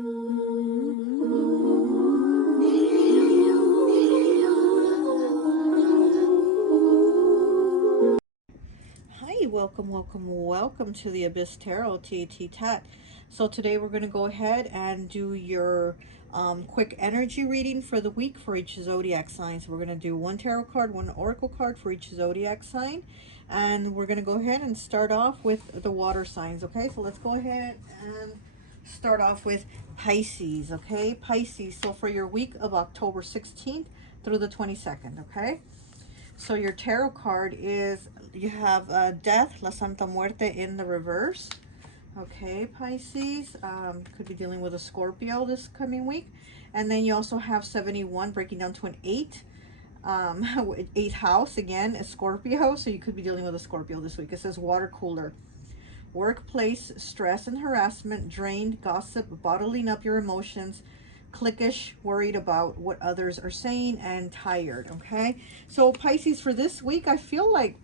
Hi, welcome to the Abyss Tarot, T.A.T. So today we're going to go ahead and do your quick energy reading for the week for each zodiac sign. So we're going to do one tarot card, one oracle card for each zodiac sign. And we're going to go ahead and start off with the water signs, okay? So let's go ahead and start off with Pisces, okay? Pisces, so for your week of October 16th through the 22nd, okay? So your tarot card is, you have Death, La Santa Muerte in the reverse. Okay, Pisces, could be dealing with a Scorpio this coming week. And then you also have 71 breaking down to an 8. 8th house, again, a Scorpio. So you could be dealing with a Scorpio this week. It says water cooler. Workplace stress and harassment, drained, gossip, bottling up your emotions, cliquish, worried about what others are saying, and tired. Okay, so Pisces, for this week, I feel like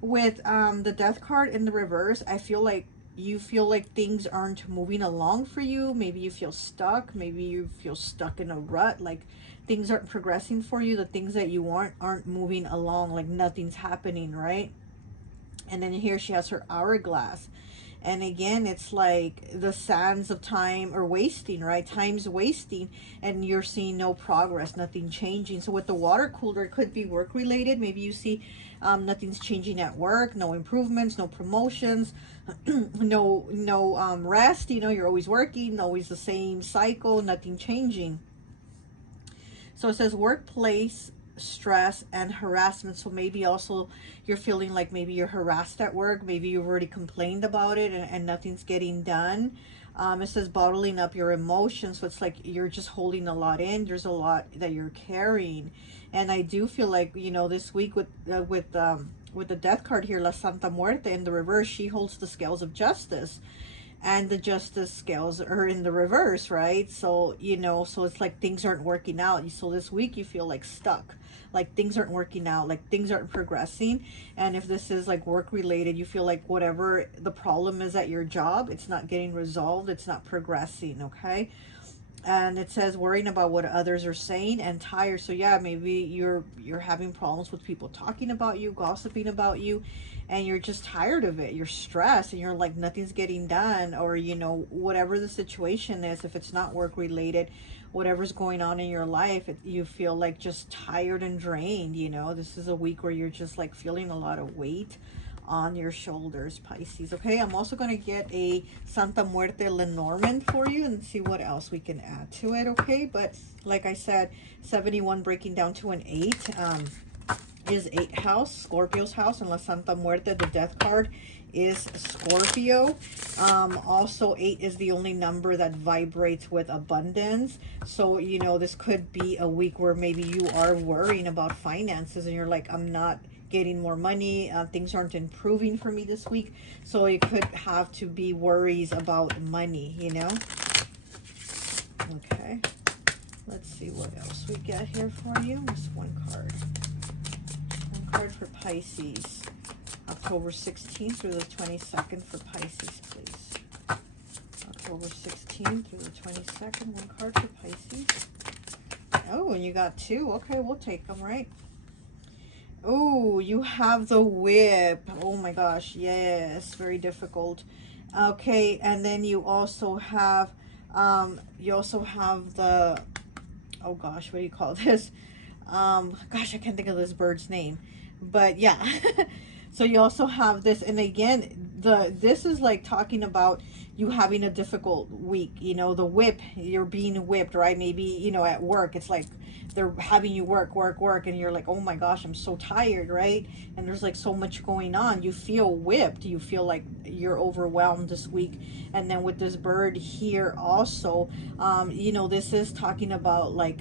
with the Death card in the reverse, I feel like you feel like things aren't moving along for you. Maybe you feel stuck. Maybe you feel stuck in a rut, like things aren't progressing for you. The things that you want aren't moving along, like nothing's happening, right? And then here she has her hourglass. And again, it's like the sands of time are wasting, right? Time's wasting and you're seeing no progress, nothing changing. So with the water cooler, it could be work related. Maybe you see nothing's changing at work, no improvements, no promotions, no rest. You know, you're always working, always the same cycle, nothing changing. So it says workplace stress and harassment. So maybe also you're feeling like maybe you're harassed at work. Maybe you've already complained about it and nothing's getting done. It says bottling up your emotions. So it's like you're just holding a lot in. There's a lot that you're carrying. And I do feel like, you know, this week with the Death card here, La Santa Muerte in the reverse, she holds the scales of justice. And the justice scales are in the reverse, right? So, you know, so it's like things aren't working out. So this week you feel like stuck, like things aren't working out, like things aren't progressing. And if this is like work related, you feel like whatever the problem is at your job, it's not getting resolved, it's not progressing, okay? And it says worrying about what others are saying and tired. So yeah, maybe you're having problems with people talking about you, gossiping about you, and you're just tired of it. You're stressed and you're like nothing's getting done, or you know, whatever the situation is, if it's not work related, whatever's going on in your life, you feel like just tired and drained. You know, this is a week where you're just like feeling a lot of weight on your shoulders, Pisces. Okay, I'm also going to get a Santa Muerte Lenormand for you and see what else we can add to it. Okay, but like I said, 71 breaking down to an 8 is 8th house, Scorpio's house, and La Santa Muerte, the Death card, is Scorpio. Also 8 is the only number that vibrates with abundance. So you know, this could be a week where maybe you are worrying about finances and you're like, I'm not getting more money, things aren't improving for me this week. So it could have to be worries about money, you know. Okay, let's see what else we get here for you. Just one card for Pisces, October 16th through the 22nd for Pisces, please. October 16th through the 22nd, one card for Pisces. Oh, and you got 2. Okay, we'll take them, right? Oh, you have the whip. Oh my gosh, yes, very difficult. Okay, and then you also have the, oh gosh, what do you call this? Gosh, I can't think of this bird's name. But yeah. So you also have this, and again, this is like talking about you having a difficult week. You know, the whip, you're being whipped, right? Maybe, you know, at work, it's like they're having you work, and you're like, oh my gosh, I'm so tired, right? And there's like so much going on. You feel whipped. You feel like you're overwhelmed this week. And then with this bird here also, you know, this is talking about like,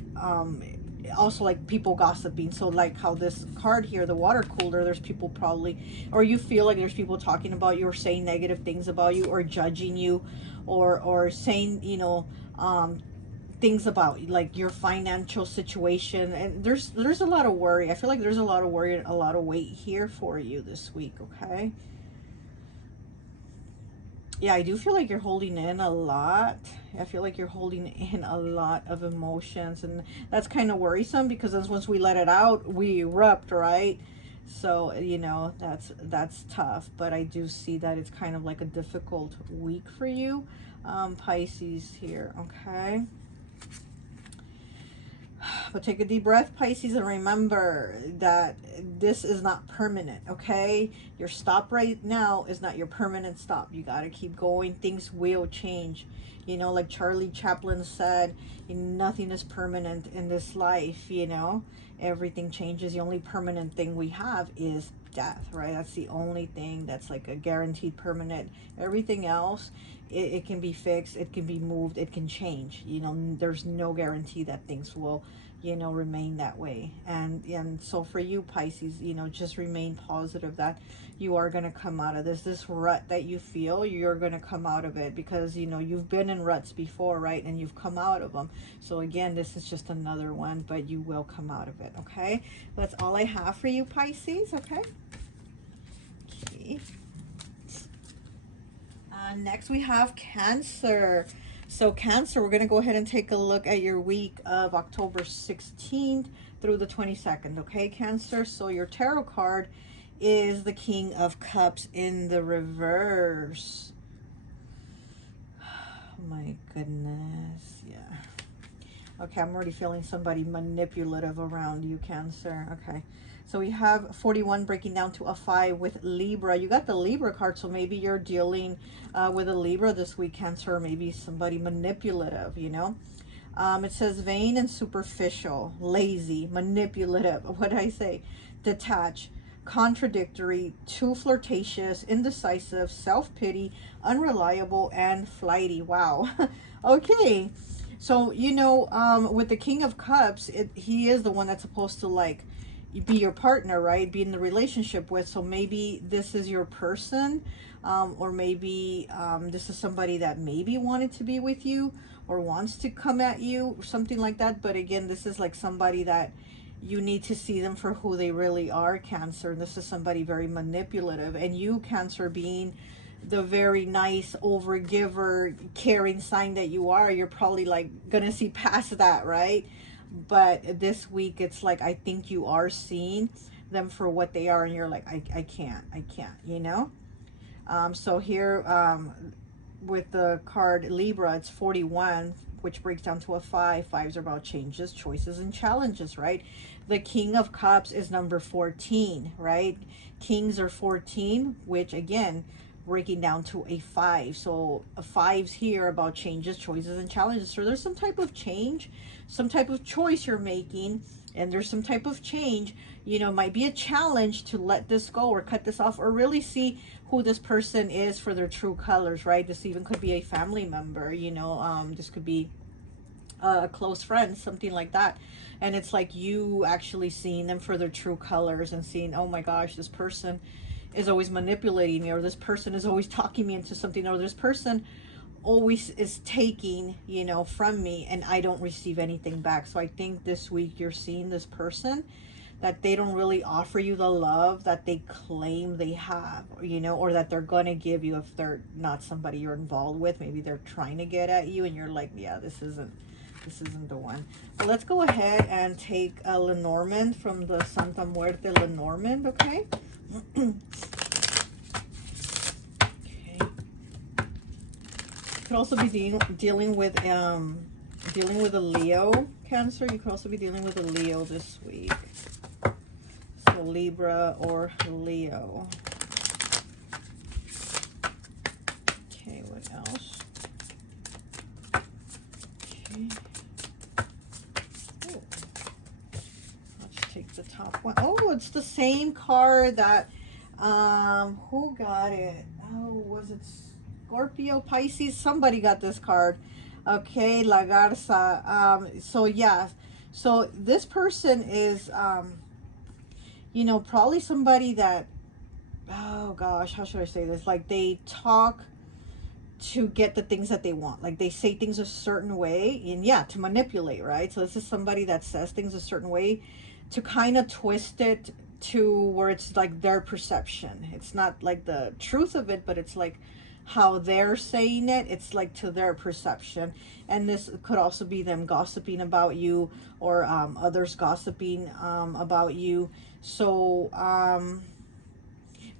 also like people gossiping. So like how this card here, the water cooler, there's people probably, or you feel like there's people talking about you or saying negative things about you or judging you, or saying, you know, things about like your financial situation. And there's a lot of worry. I feel like there's a lot of worry and a lot of weight here for you this week. Okay, Yeah, I do feel like you're holding in a lot. I feel like you're holding in a lot of emotions, and that's kind of worrisome because as once we let it out, we erupt, right? So, you know, that's tough, but I do see that it's kind of like a difficult week for you, Pisces here, okay? But take a deep breath, Pisces, and remember that this is not permanent, okay? Your stop right now is not your permanent stop. You got to keep going. Things will change. You know, like Charlie Chaplin said, nothing is permanent in this life, you know? Everything changes. The only permanent thing we have is death, right? That's the only thing that's like a guaranteed permanent. Everything else, it can be fixed, it can be moved, it can change. You know, there's no guarantee that things will, you know, remain that way. And so for you, Pisces, you know, just remain positive that you are going to come out of this rut that you feel. You're going to come out of it because, you know, you've been in ruts before, right? And you've come out of them. So again, this is just another one, but you will come out of it. Okay, that's all I have for you, Pisces. Okay. Next we have Cancer. So Cancer, we're going to go ahead and take a look at your week of October 16th through the 22nd. Okay, Cancer. So your tarot card is the King of Cups in the reverse. Oh my goodness. Yeah. Okay, I'm already feeling somebody manipulative around you, Cancer. Okay. So we have 41 breaking down to a 5 with Libra. You got the Libra card, so maybe you're dealing with a Libra this week, Cancer, or maybe somebody manipulative, you know. It says vain and superficial, lazy, manipulative. What did I say? Detached, contradictory, too flirtatious, indecisive, self-pity, unreliable, and flighty. Wow. Okay. So, you know, with the King of Cups, he is the one that's supposed to, like, be your partner, right? Be in the relationship with. So maybe this is your person, or maybe this is somebody that maybe wanted to be with you or wants to come at you or something like that. But again, this is like somebody that you need to see them for who they really are, Cancer. And this is somebody very manipulative. And you, Cancer, being the very nice overgiver, caring sign that you are, you're probably like gonna see past that, right? But this week it's like, I think you are seeing them for what they are, and you're like, I can't, you know. So here, with the card Libra, it's 41, which breaks down to a 5. Fives are about changes, choices, and challenges, right? The King of Cups is number 14, right? Kings are 14, which again, breaking down to a 5. So a 5's here about changes, choices, and challenges. So there's some type of change, some type of choice you're making, and there's some type of change. You know, might be a challenge to let this go or cut this off, or really see who this person is for their true colors, right? This even could be a family member, you know, this could be a close friend, something like that. And it's like you actually seeing them for their true colors and seeing, oh my gosh, this person is always manipulating me, or this person is always talking me into something, or this person always is taking, you know, from me, and I don't receive anything back. So I think this week you're seeing this person that they don't really offer you the love that they claim they have, you know, or that they're gonna give you if they're not somebody you're involved with. Maybe they're trying to get at you and you're like, yeah, this isn't the one. But let's go ahead and take a Lenormand from the Santa Muerte Lenormand, okay? Okay. Could also be dealing with a Leo, Cancer. You could also be dealing with a Leo this week. So Libra or Leo. Okay, what else? Okay. Oh. Let's take the top one. Oh, it's the same card that who got it? Oh, was it Scorpio, Pisces? Somebody got this card. Okay, La Garza. So yeah, so this person is you know, probably somebody that, oh gosh, how should I say this? Like, they talk to get the things that they want. Like, they say things a certain way, and yeah, to manipulate, right? So this is somebody that says things a certain way to kind of twist it to where it's like their perception. It's not like the truth of it, but it's like how they're saying it. It's like to their perception. And this could also be them gossiping about you, or others gossiping about you. So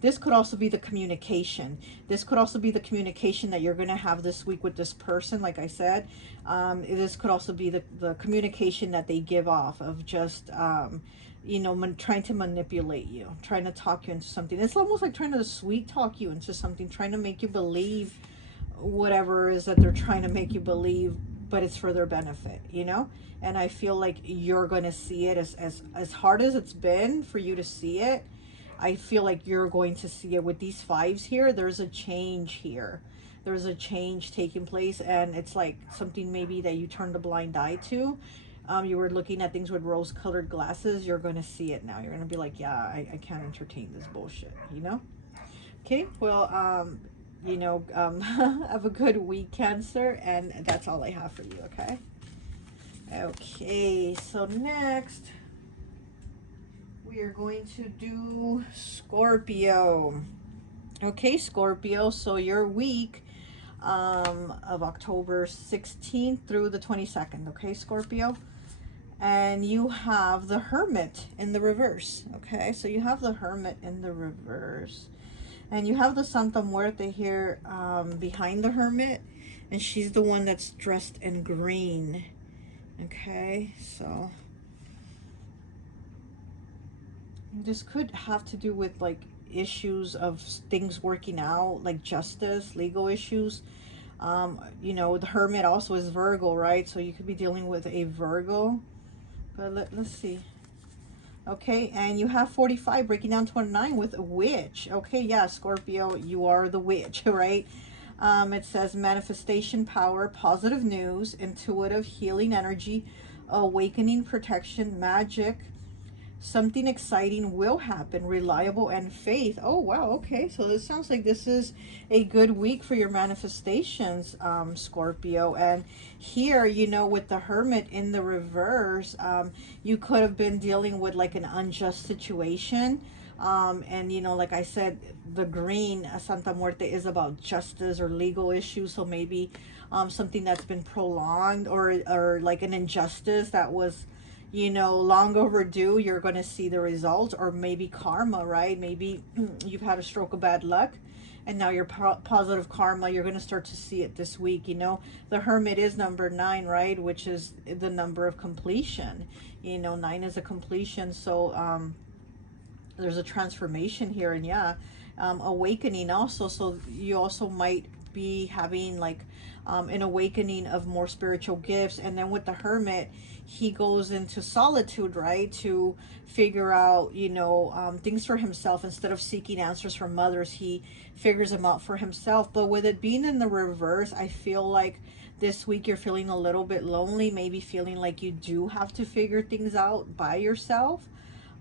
this could also be the communication. This could also be the communication that you're going to have this week with this person. Like I said, this could also be the communication that they give off of just, you know, trying to manipulate you, trying to talk you into something. It's almost like trying to sweet talk you into something, trying to make you believe whatever it is that they're trying to make you believe, but it's for their benefit, you know? And I feel like you're going to see it as hard as it's been for you to see it. I feel like you're going to see it with these fives here. There's a change here. There's a change taking place, and it's like something maybe that you turned a blind eye to. You were looking at things with rose-colored glasses. You're going to see it now. You're going to be like, yeah, I can't entertain this bullshit, you know? Okay, well, you know, have a good week, Cancer, and that's all I have for you, okay? Okay, so next we are going to do Scorpio. Okay, Scorpio, so your week of October 16th through the 22nd, okay, Scorpio? And you have the Hermit in the reverse, okay? So you have the Hermit in the reverse. And you have the Santa Muerte here behind the Hermit. And she's the one that's dressed in green, okay? So this could have to do with like issues of things working out, like justice, legal issues. You know, the Hermit also is Virgo, right? So you could be dealing with a Virgo. But let's see. Okay, and you have 45 breaking down to a 9 with a witch. Okay, yeah, Scorpio, you are the witch, right? It says manifestation power, positive news, intuitive healing energy, awakening, protection, magic. Something exciting will happen, reliable, and faith. Oh, wow. Okay. So this sounds like this is a good week for your manifestations, Scorpio. And here, you know, with the Hermit in the reverse, you could have been dealing with like an unjust situation. And, you know, like I said, the green Santa Muerte is about justice or legal issues. So maybe something that's been prolonged, or like an injustice that was, you know, long overdue. You're going to see the results, or maybe karma, right? Maybe you've had a stroke of bad luck and now your positive karma, you're going to start to see it this week. You know, the Hermit is number 9, right? Which is the number of completion. You know, 9 is a completion. So there's a transformation here, and yeah, awakening also. So you also might be having like an awakening of more spiritual gifts. And then with the Hermit, he goes into solitude, right, to figure out, you know, things for himself. Instead of seeking answers from others, he figures them out for himself. But with it being in the reverse, I feel like this week you're feeling a little bit lonely, maybe feeling like you do have to figure things out by yourself.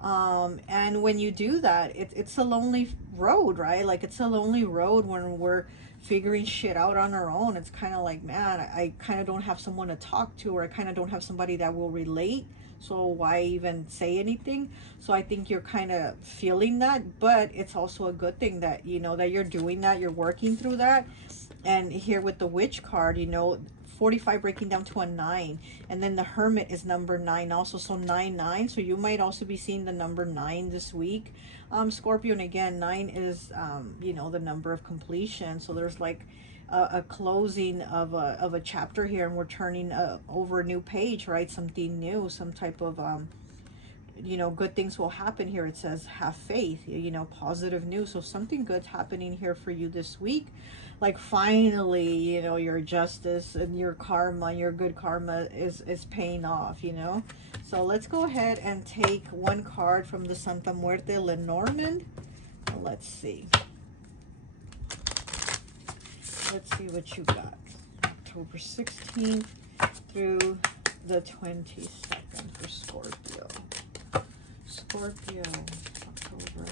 And when you do that, it's a lonely road, right? Like, it's a lonely road when we're figuring shit out on our own. It's kind of like, man, I kind of don't have someone to talk to, or I kind of don't have somebody that will relate. So why even say anything? So I think you're kind of feeling that, but it's also a good thing that, you know, that you're doing that, you're working through that. And here with the Witch card, you know, 45 breaking down to a 9, and then the Hermit is number 9 also, so 9. So you might also be seeing the number 9 this week, Scorpio. And again, 9 is you know, the number of completion. So there's like a closing of a chapter here, and we're turning over a new page, right? Something new, some type of you know, good things will happen here. It says have faith, you know, positive news. So something good's happening here for you this week. Like, finally, you know, your justice and your karma, your good karma is paying off, you know. So let's go ahead and take one card from the Santa Muerte Lenormand. Let's see. Let's see what you got. October 16th through the 22nd for Scorpio. Scorpio, October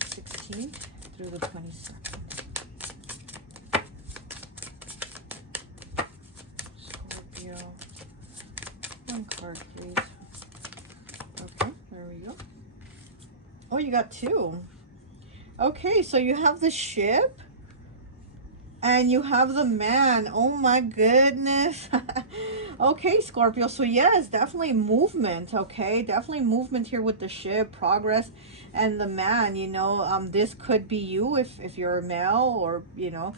16th through the 22nd. Scorpio, one card, please. Okay, there we go. Oh, you got 2. Okay, so you have the Ship. And you have the man. Oh my goodness. Okay, Scorpio. So yes, definitely movement. Okay, definitely movement here with the ship, progress, and the man. You know, this could be you if you're a male, or you know,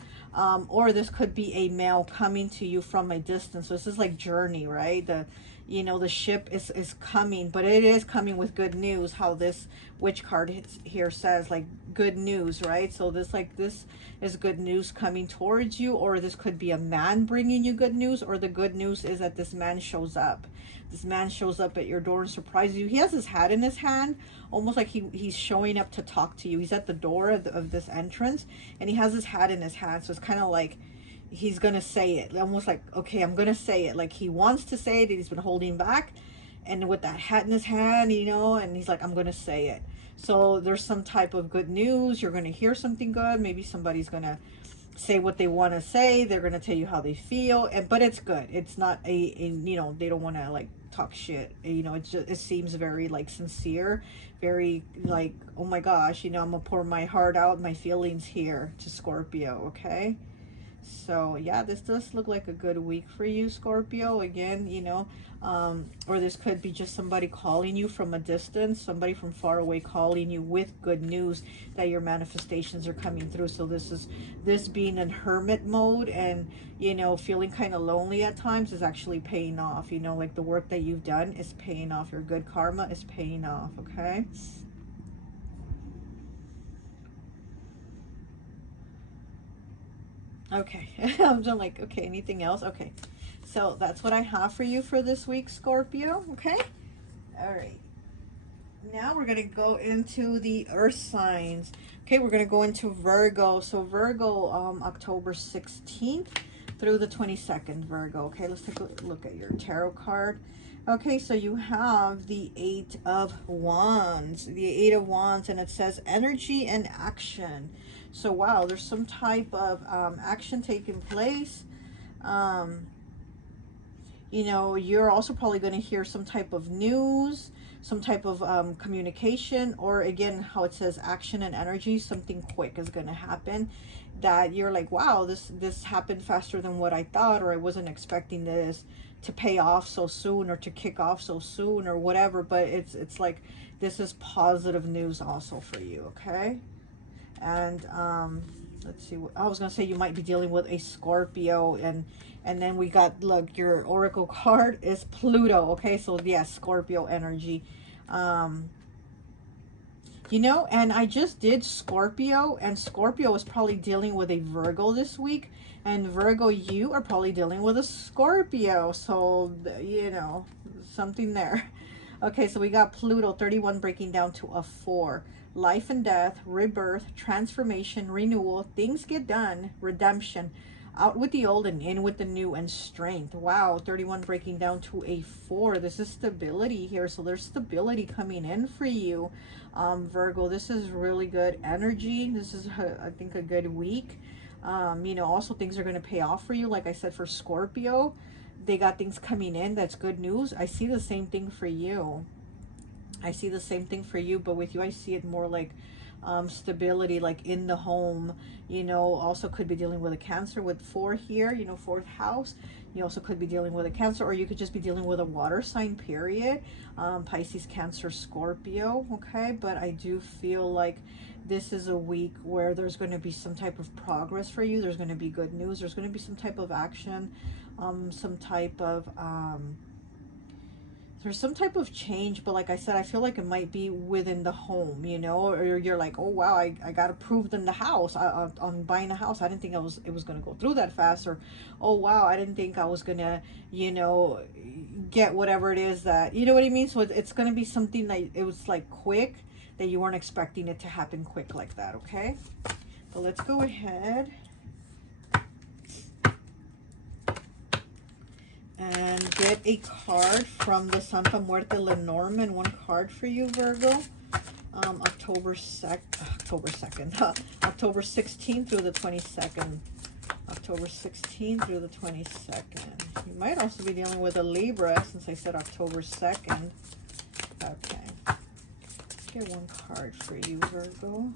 or this could be a male coming to you from a distance. So this is like journey, right? The, you know, the ship is coming, but it is coming with good news. How this witch card here says, like, good news, right? So this, like, this is good news coming towards you, or this could be a man bringing you good news, or the good news is that this man shows up. This man shows up at your door and surprises you. He has his hat in his hand, almost like he's showing up to talk to you. He's at the door of this entrance, and he has his hat in his hand. So it's kind of like he's gonna say it, almost like, okay, I'm gonna say it. Like he wants to say it, and he's been holding back, and with that hat in his hand, you know, and he's like, I'm gonna say it. So there's some type of good news. You're gonna hear something good. Maybe somebody's gonna say what they want to say. They're gonna tell you how they feel, and but it's good. It's not a you know, they don't want to like talk shit, you know. It's just, it seems very like sincere, very like, oh my gosh, you know, I'm gonna pour my heart out, my feelings here to Scorpio. Okay, so yeah, this does look like a good week for you, Scorpio. Again, you know, or this could be just somebody calling you from a distance, somebody from far away calling you with good news that your manifestations are coming through. So this being in hermit mode and, you know, feeling kind of lonely at times is actually paying off. You know, like the work that you've done is paying off. Your good karma is paying off. Okay. Okay. I'm just like, okay, anything else? Okay. So that's what I have for you for this week, Scorpio. Okay. All right. Now we're going to go into the earth signs. Okay, we're going to go into Virgo. So Virgo, October 16th through the 22nd, Virgo. Okay, let's take a look at your tarot card. Okay, so you have the Eight of Wands. The Eight of Wands, and it says energy and action. So wow, there's some type of action taking place. You know, you're also probably going to hear some type of news, some type of communication, or again, how it says action and energy, something quick is going to happen that you're like, wow, this happened faster than what I thought, or I wasn't expecting this to pay off so soon, or to kick off so soon, or whatever. But it's like, this is positive news also for you. Okay. And let's see, what I was gonna say, you might be dealing with a Scorpio, and then we got, look, your oracle card is Pluto. Okay, so yes, Scorpio energy. You know, and I just did Scorpio, and Scorpio is probably dealing with a Virgo this week, and Virgo, you are probably dealing with a Scorpio. So you know, something there. Okay, so we got Pluto 31 breaking down to a 4. Life and death, rebirth, transformation, renewal, things get done, redemption, out with the old and in with the new, and strength. Wow, 31 breaking down to a 4. This is stability here. So there's stability coming in for you, Virgo. This is really good energy. This is, I think, a good week. You know, also things are going to pay off for you. Like I said, for Scorpio, they got things coming in. That's good news. I see the same thing for you. I see the same thing for you, but with you, I see it more like stability, like in the home. You know, also could be dealing with a Cancer with 4 here, you know, 4th house. You also could be dealing with a Cancer, or you could just be dealing with a water sign, period. Pisces, Cancer, Scorpio. Okay, but I do feel like this is a week where there's going to be some type of progress for you. There's going to be good news. There's going to be some type of action, some type of there's some type of change. But like I said, I feel like it might be within the home, you know, or you're like, oh wow, I got approved in the house on buying a house. I didn't think it was going to go through that fast. Or, oh wow, I didn't think I was going to, you know, get whatever it is that, you know what I mean? So it's going to be something that it was like quick, that you weren't expecting it to happen quick like that. Okay, so let's go ahead and get a card from the Santa Muerte Lenormand. One card for you, Virgo. October 16th through the 22nd. October 16th through the 22nd. You might also be dealing with a Libra, since I said October 2nd. Okay. Let's get one card for you, Virgo.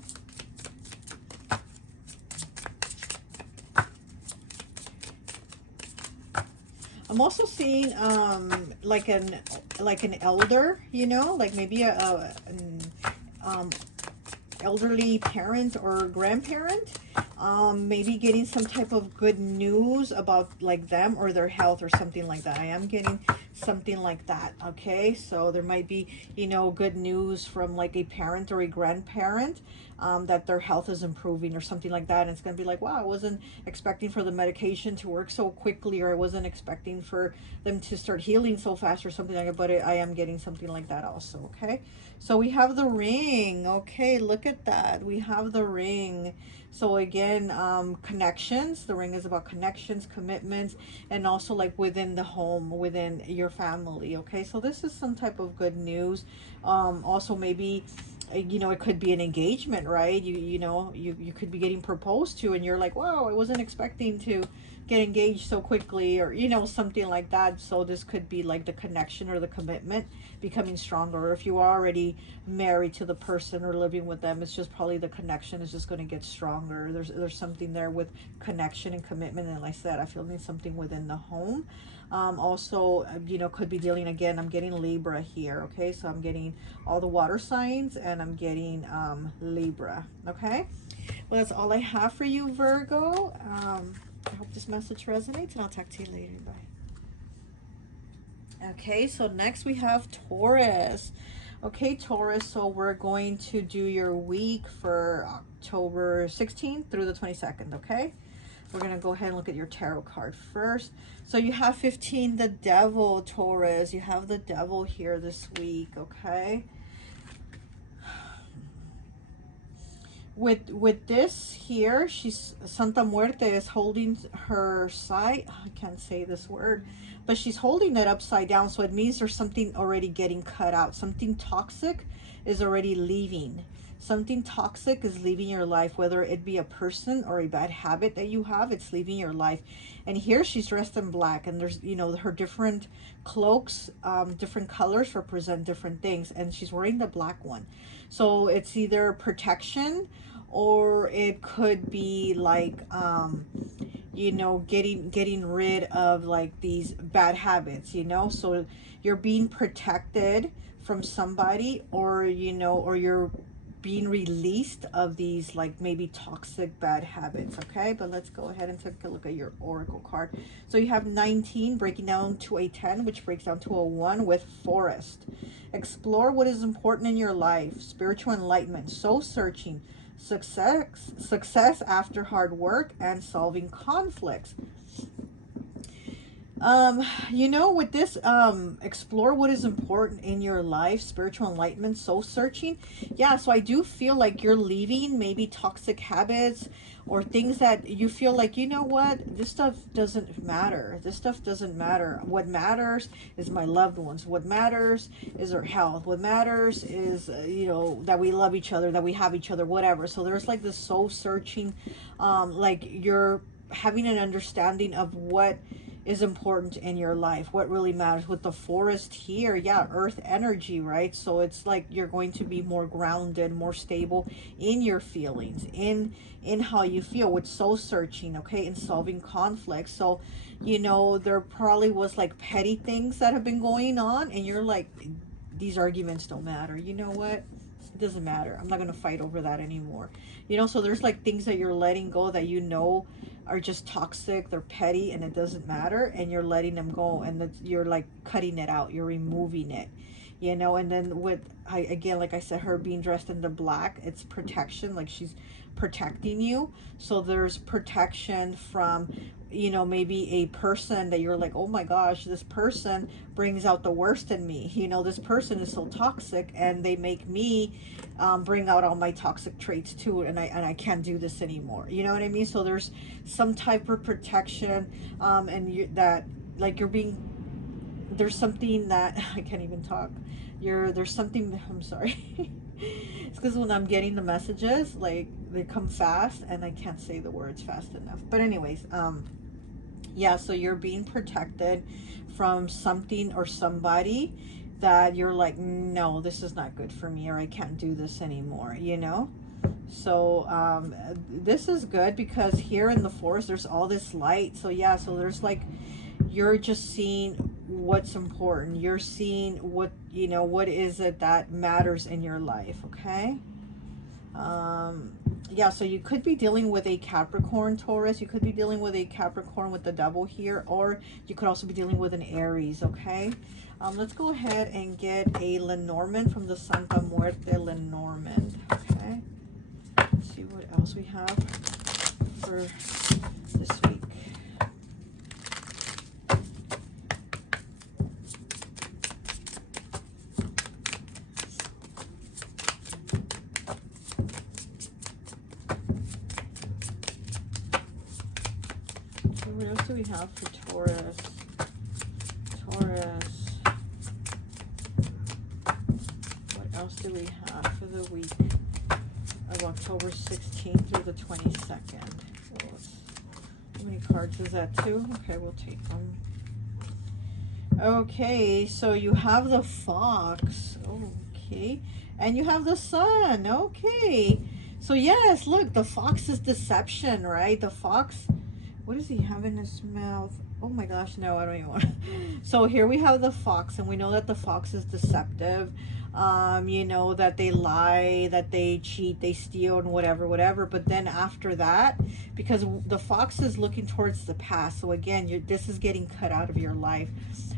I'm also seeing like an elder, you know, like maybe an elderly parent or grandparent, maybe getting some type of good news about like them or their health or something like that. I am getting something like that. Okay, so there might be, you know, good news from like a parent or a grandparent, that their health is improving or something like that. And it's going to be like, wow, I wasn't expecting for the medication to work so quickly, or I wasn't expecting for them to start healing so fast or something like that. But I am getting something like that also. Okay, so we have the ring. Okay, look at that. We have the ring. So again, connections. The ring is about connections, commitments, and also like within the home, within your family. Okay, so this is some type of good news. Also maybe, you know, it could be an engagement, right? You know, you could be getting proposed to, and you're like, wow, I wasn't expecting to get engaged so quickly, or you know, something like that. So this could be like the connection or the commitment becoming stronger. Or if you are already married to the person or living with them, it's just probably the connection is just going to get stronger. There's something there with connection and commitment. And like I said, I feel there's something within the home. Also, you know, could be dealing, again, I'm getting Libra here. Okay, so I'm getting all the water signs, and I'm getting Libra. Okay, well, that's all I have for you, Virgo. I hope this message resonates, and I'll talk to you later. Bye. Okay, so next we have Taurus. Okay, Taurus, so we're going to do your week for October 16th through the 22nd, okay? We're going to go ahead and look at your tarot card first. So you have 15, the Devil, Taurus. You have the Devil here this week, okay? With this here, she's, Santa Muerte is holding her side. I can't say this word, but she's holding it upside down. So it means there's something already getting cut out. Something toxic is already leaving. Something toxic is leaving your life, whether it be a person or a bad habit that you have, it's leaving your life. And here she's dressed in black, and there's, you know, her different cloaks, different colors represent different things, and she's wearing the black one. So it's either protection, or it could be like, you know, getting rid of like these bad habits, you know. So you're being protected from somebody, or you know, or you're being released of these like maybe toxic bad habits. Okay, but let's go ahead and take a look at your oracle card. So you have 19 breaking down to a 10, which breaks down to a 1 with forest. Explore what is important in your life, spiritual enlightenment, soul searching, success after hard work, and solving conflicts. You know, with this, explore what is important in your life, spiritual enlightenment, soul searching. Yeah, so I do feel like you're leaving maybe toxic habits or things that you feel like, you know what, this stuff doesn't matter. This stuff doesn't matter. What matters is my loved ones. What matters is our health. What matters is, you know, that we love each other, that we have each other, whatever. So there's like this soul searching, like you're having an understanding of what is important in your life, what really matters. With the forest here, yeah, earth energy, right? So it's like you're going to be more grounded, more stable in your feelings, in how you feel, with soul searching, okay, in solving conflicts. So, you know, there probably was like petty things that have been going on, and you're like, these arguments don't matter. You know what? It doesn't matter. I'm not going to fight over that anymore. You know, so there's like things that you're letting go that you know are just toxic, they're petty, and it doesn't matter, and you're letting them go, and you're like cutting it out, you're removing it, you know. And then with, again, like I said, her being dressed in the black, it's protection, like she's protecting you. So there's protection from, you know, maybe a person that you're like, oh my gosh, this person brings out the worst in me, you know, this person is so toxic, and they make me bring out all my toxic traits too, and I can't do this anymore, you know what I mean? So there's some type of protection, and that like you're being, there's something that I can't even talk, there's something, I'm sorry. It's because when I'm getting the messages, like they come fast and I can't say the words fast enough. But anyways, yeah, so you're being protected from something or somebody that you're like, no, this is not good for me, or I can't do this anymore, you know. So this is good, because here in the forest there's all this light. So yeah, so there's like, you're just seeing what's important. You're seeing what, you know, what is it that matters in your life, okay? Yeah, so you could be dealing with a Capricorn, Taurus. You could be dealing with a Capricorn with the double here, or you could also be dealing with an Aries, okay? Let's go ahead and get a Lenormand from the Santa Muerte Lenormand, okay? Let's see what else we have for this week. What else do we have for Taurus? Taurus. What else do we have for the week of October 16th through the 22nd? How many cards is that? 2? Okay, we'll take them. Okay, so you have the Fox. Okay. And you have the Sun. Okay. So yes, look, the Fox is deception, right? The Fox... What does he have in his mouth? Oh my gosh, no, I don't even want to. So here we have the Fox, and we know that the Fox is deceptive. You know, that they lie, that they cheat, they steal, and whatever. But then after that, because the Fox is looking towards the past. So again, this is getting cut out of your life.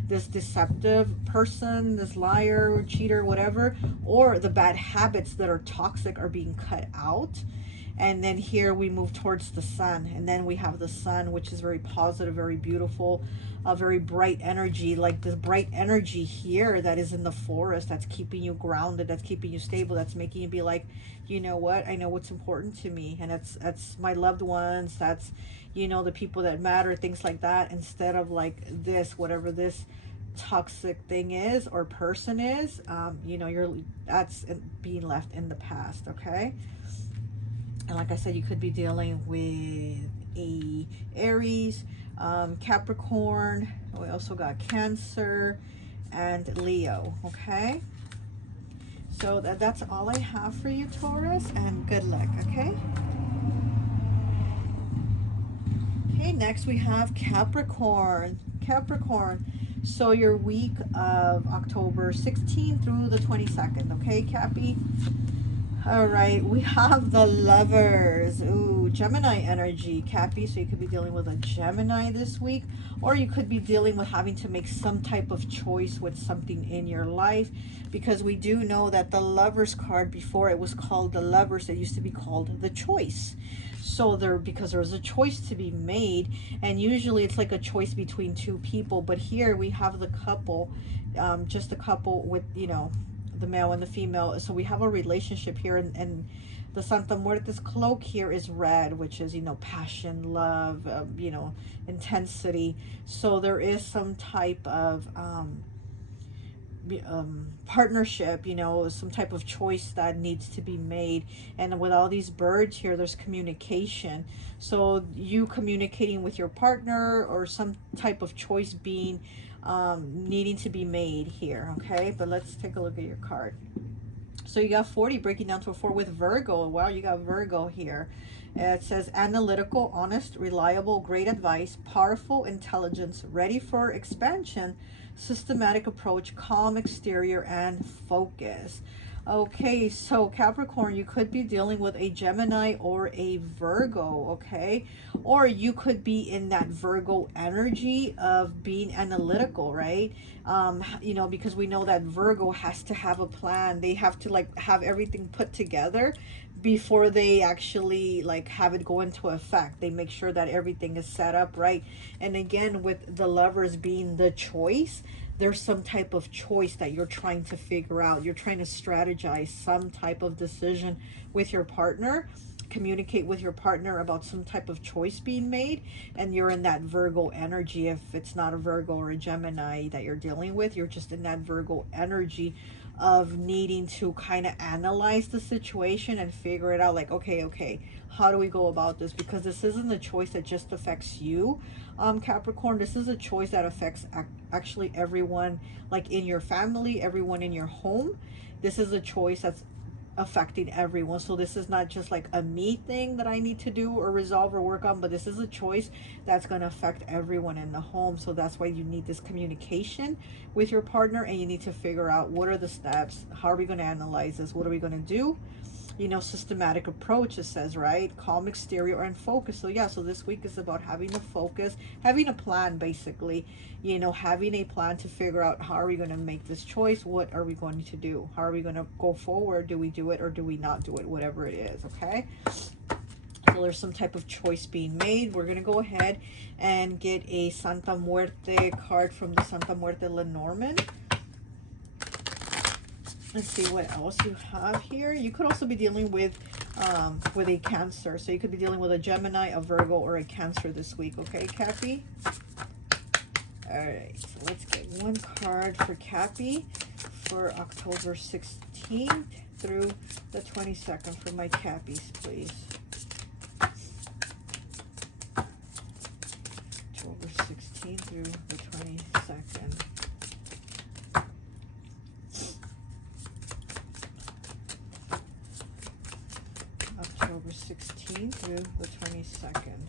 This deceptive person, this liar, cheater, whatever, or the bad habits that are toxic are being cut out. And then here we move towards the Sun, and then we have the Sun, which is very positive, very beautiful, a very bright energy, like the bright energy here that is in the forest, that's keeping you grounded, that's keeping you stable, that's making you be like, you know what, I know what's important to me, and that's my loved ones, that's, you know, the people that matter, things like that, instead of like this, whatever this toxic thing is or person is, you know, that's being left in the past, okay? And like I said, you could be dealing with a Aries, Capricorn. We also got Cancer and Leo, okay? So that's all I have for you, Taurus, and good luck, okay? Okay, next we have Capricorn. Capricorn. So your week of October 16th through the 22nd, okay, Cappy? All right, we have the Lovers. Ooh, Gemini energy, Cappy. So you could be dealing with a Gemini this week, or you could be dealing with having to make some type of choice with something in your life, because we do know that the Lovers card, before it was called the Lovers, it used to be called the Choice. So because there was a choice to be made, and usually it's like a choice between two people, but here we have the couple, just a couple with, you know, the male and the female. So we have a relationship here, and the Santa Muerte's cloak here is red, which is, you know, passion, love, you know, intensity. So there is some type of partnership, you know, some type of choice that needs to be made. And with all these birds here, there's communication. So you communicating with your partner, or some type of choice being needing to be made here, okay? But let's take a look at your card. So you got 40 breaking down to a 4 with Virgo. Wow, you got Virgo here. It says analytical, honest, reliable, great advice, powerful intelligence, ready for expansion, systematic approach, calm exterior, and focus. Okay, so Capricorn, you could be dealing with a Gemini or a Virgo, okay? Or you could be in that Virgo energy of being analytical, right? You know, because we know that Virgo has to have a plan. They have to like have everything put together before they actually like have it go into effect. They make sure that everything is set up right. And again, with the Lovers being the choice, there's some type of choice that you're trying to figure out. You're trying to strategize some type of decision with your partner, communicate with your partner about some type of choice being made, and you're in that Virgo energy. If it's not a Virgo or a Gemini that you're dealing with, you're just in that Virgo energy of needing to kind of analyze the situation and figure it out, like, okay, how do we go about this? Because this isn't a choice that just affects you, Capricorn. This is a choice that affects actually everyone, like in your family, everyone in your home. This is a choice that's affecting everyone. So this is not just like a me thing that I need to do or resolve or work on, but this is a choice that's going to affect everyone in the home. So that's why you need this communication with your partner, and you need to figure out what are the steps, how are we going to analyze this, what are we going to do. You know, systematic approach, it says, right? Calm exterior and focus. So yeah, so this week is about having a focus, having a plan, basically, you know, having a plan to figure out how are we going to make this choice, what are we going to do, how are we going to go forward, do we do it or do we not do it, whatever it is. Okay, so there's some type of choice being made. We're going to go ahead and get a Santa Muerte card from the Santa Muerte Lenormand. Let's see what else you have here. You could also be dealing with a Cancer. So you could be dealing with a Gemini, a Virgo, or a Cancer this week. Okay, Cappy? All right, so let's get one card for Cappy for October 16th through the 22nd for my Cappies, please. October 16th through the 22nd. October 16th through the 22nd.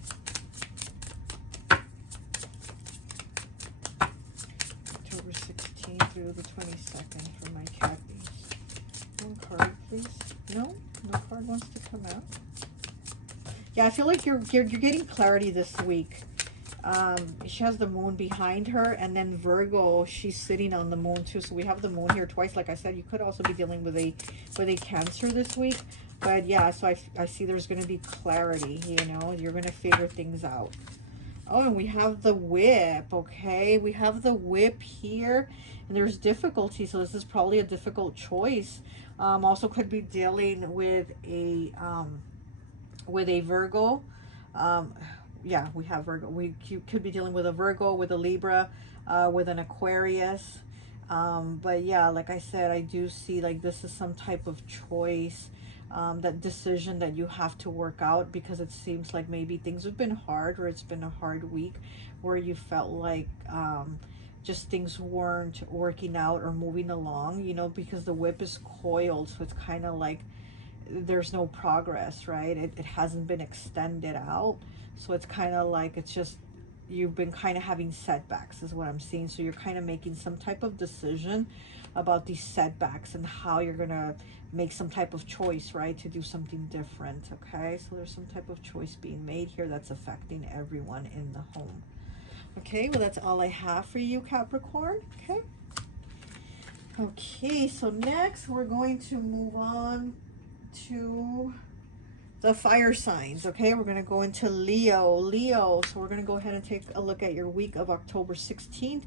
October 16th through the 22nd for my Cappies. One card, please. No card wants to come out. Yeah, I feel like you're getting clarity this week. She has the moon behind her, and then Virgo, she's sitting on the moon too. So we have the moon here twice. Like I said, you could also be dealing with a Cancer this week. But yeah, so I see there's going to be clarity, you know, you're going to figure things out. Oh, and we have the whip, okay? We have the whip here, and there's difficulty, so this is probably a difficult choice. Also could be dealing with a Virgo. Yeah, we have Virgo. You could be dealing with a Virgo, with a Libra, with an Aquarius. But yeah, like I said, I do see like this is some type of choice. That decision that you have to work out, because it seems like maybe things have been hard, or it's been a hard week where you felt like just things weren't working out or moving along, you know, because the whip is coiled, so it's kind of like there's no progress, right? It hasn't been extended out, so it's kind of like it's just you've been kind of having setbacks is what I'm seeing. So you're kind of making some type of decision about these setbacks and how you're gonna make some type of choice, right, to do something different. Okay, so there's some type of choice being made here that's affecting everyone in the home. Okay, well, that's all I have for you, Capricorn. Okay, so next we're going to move on to the fire signs. Okay, we're going to go into Leo. So we're going to go ahead and take a look at your week of October 16th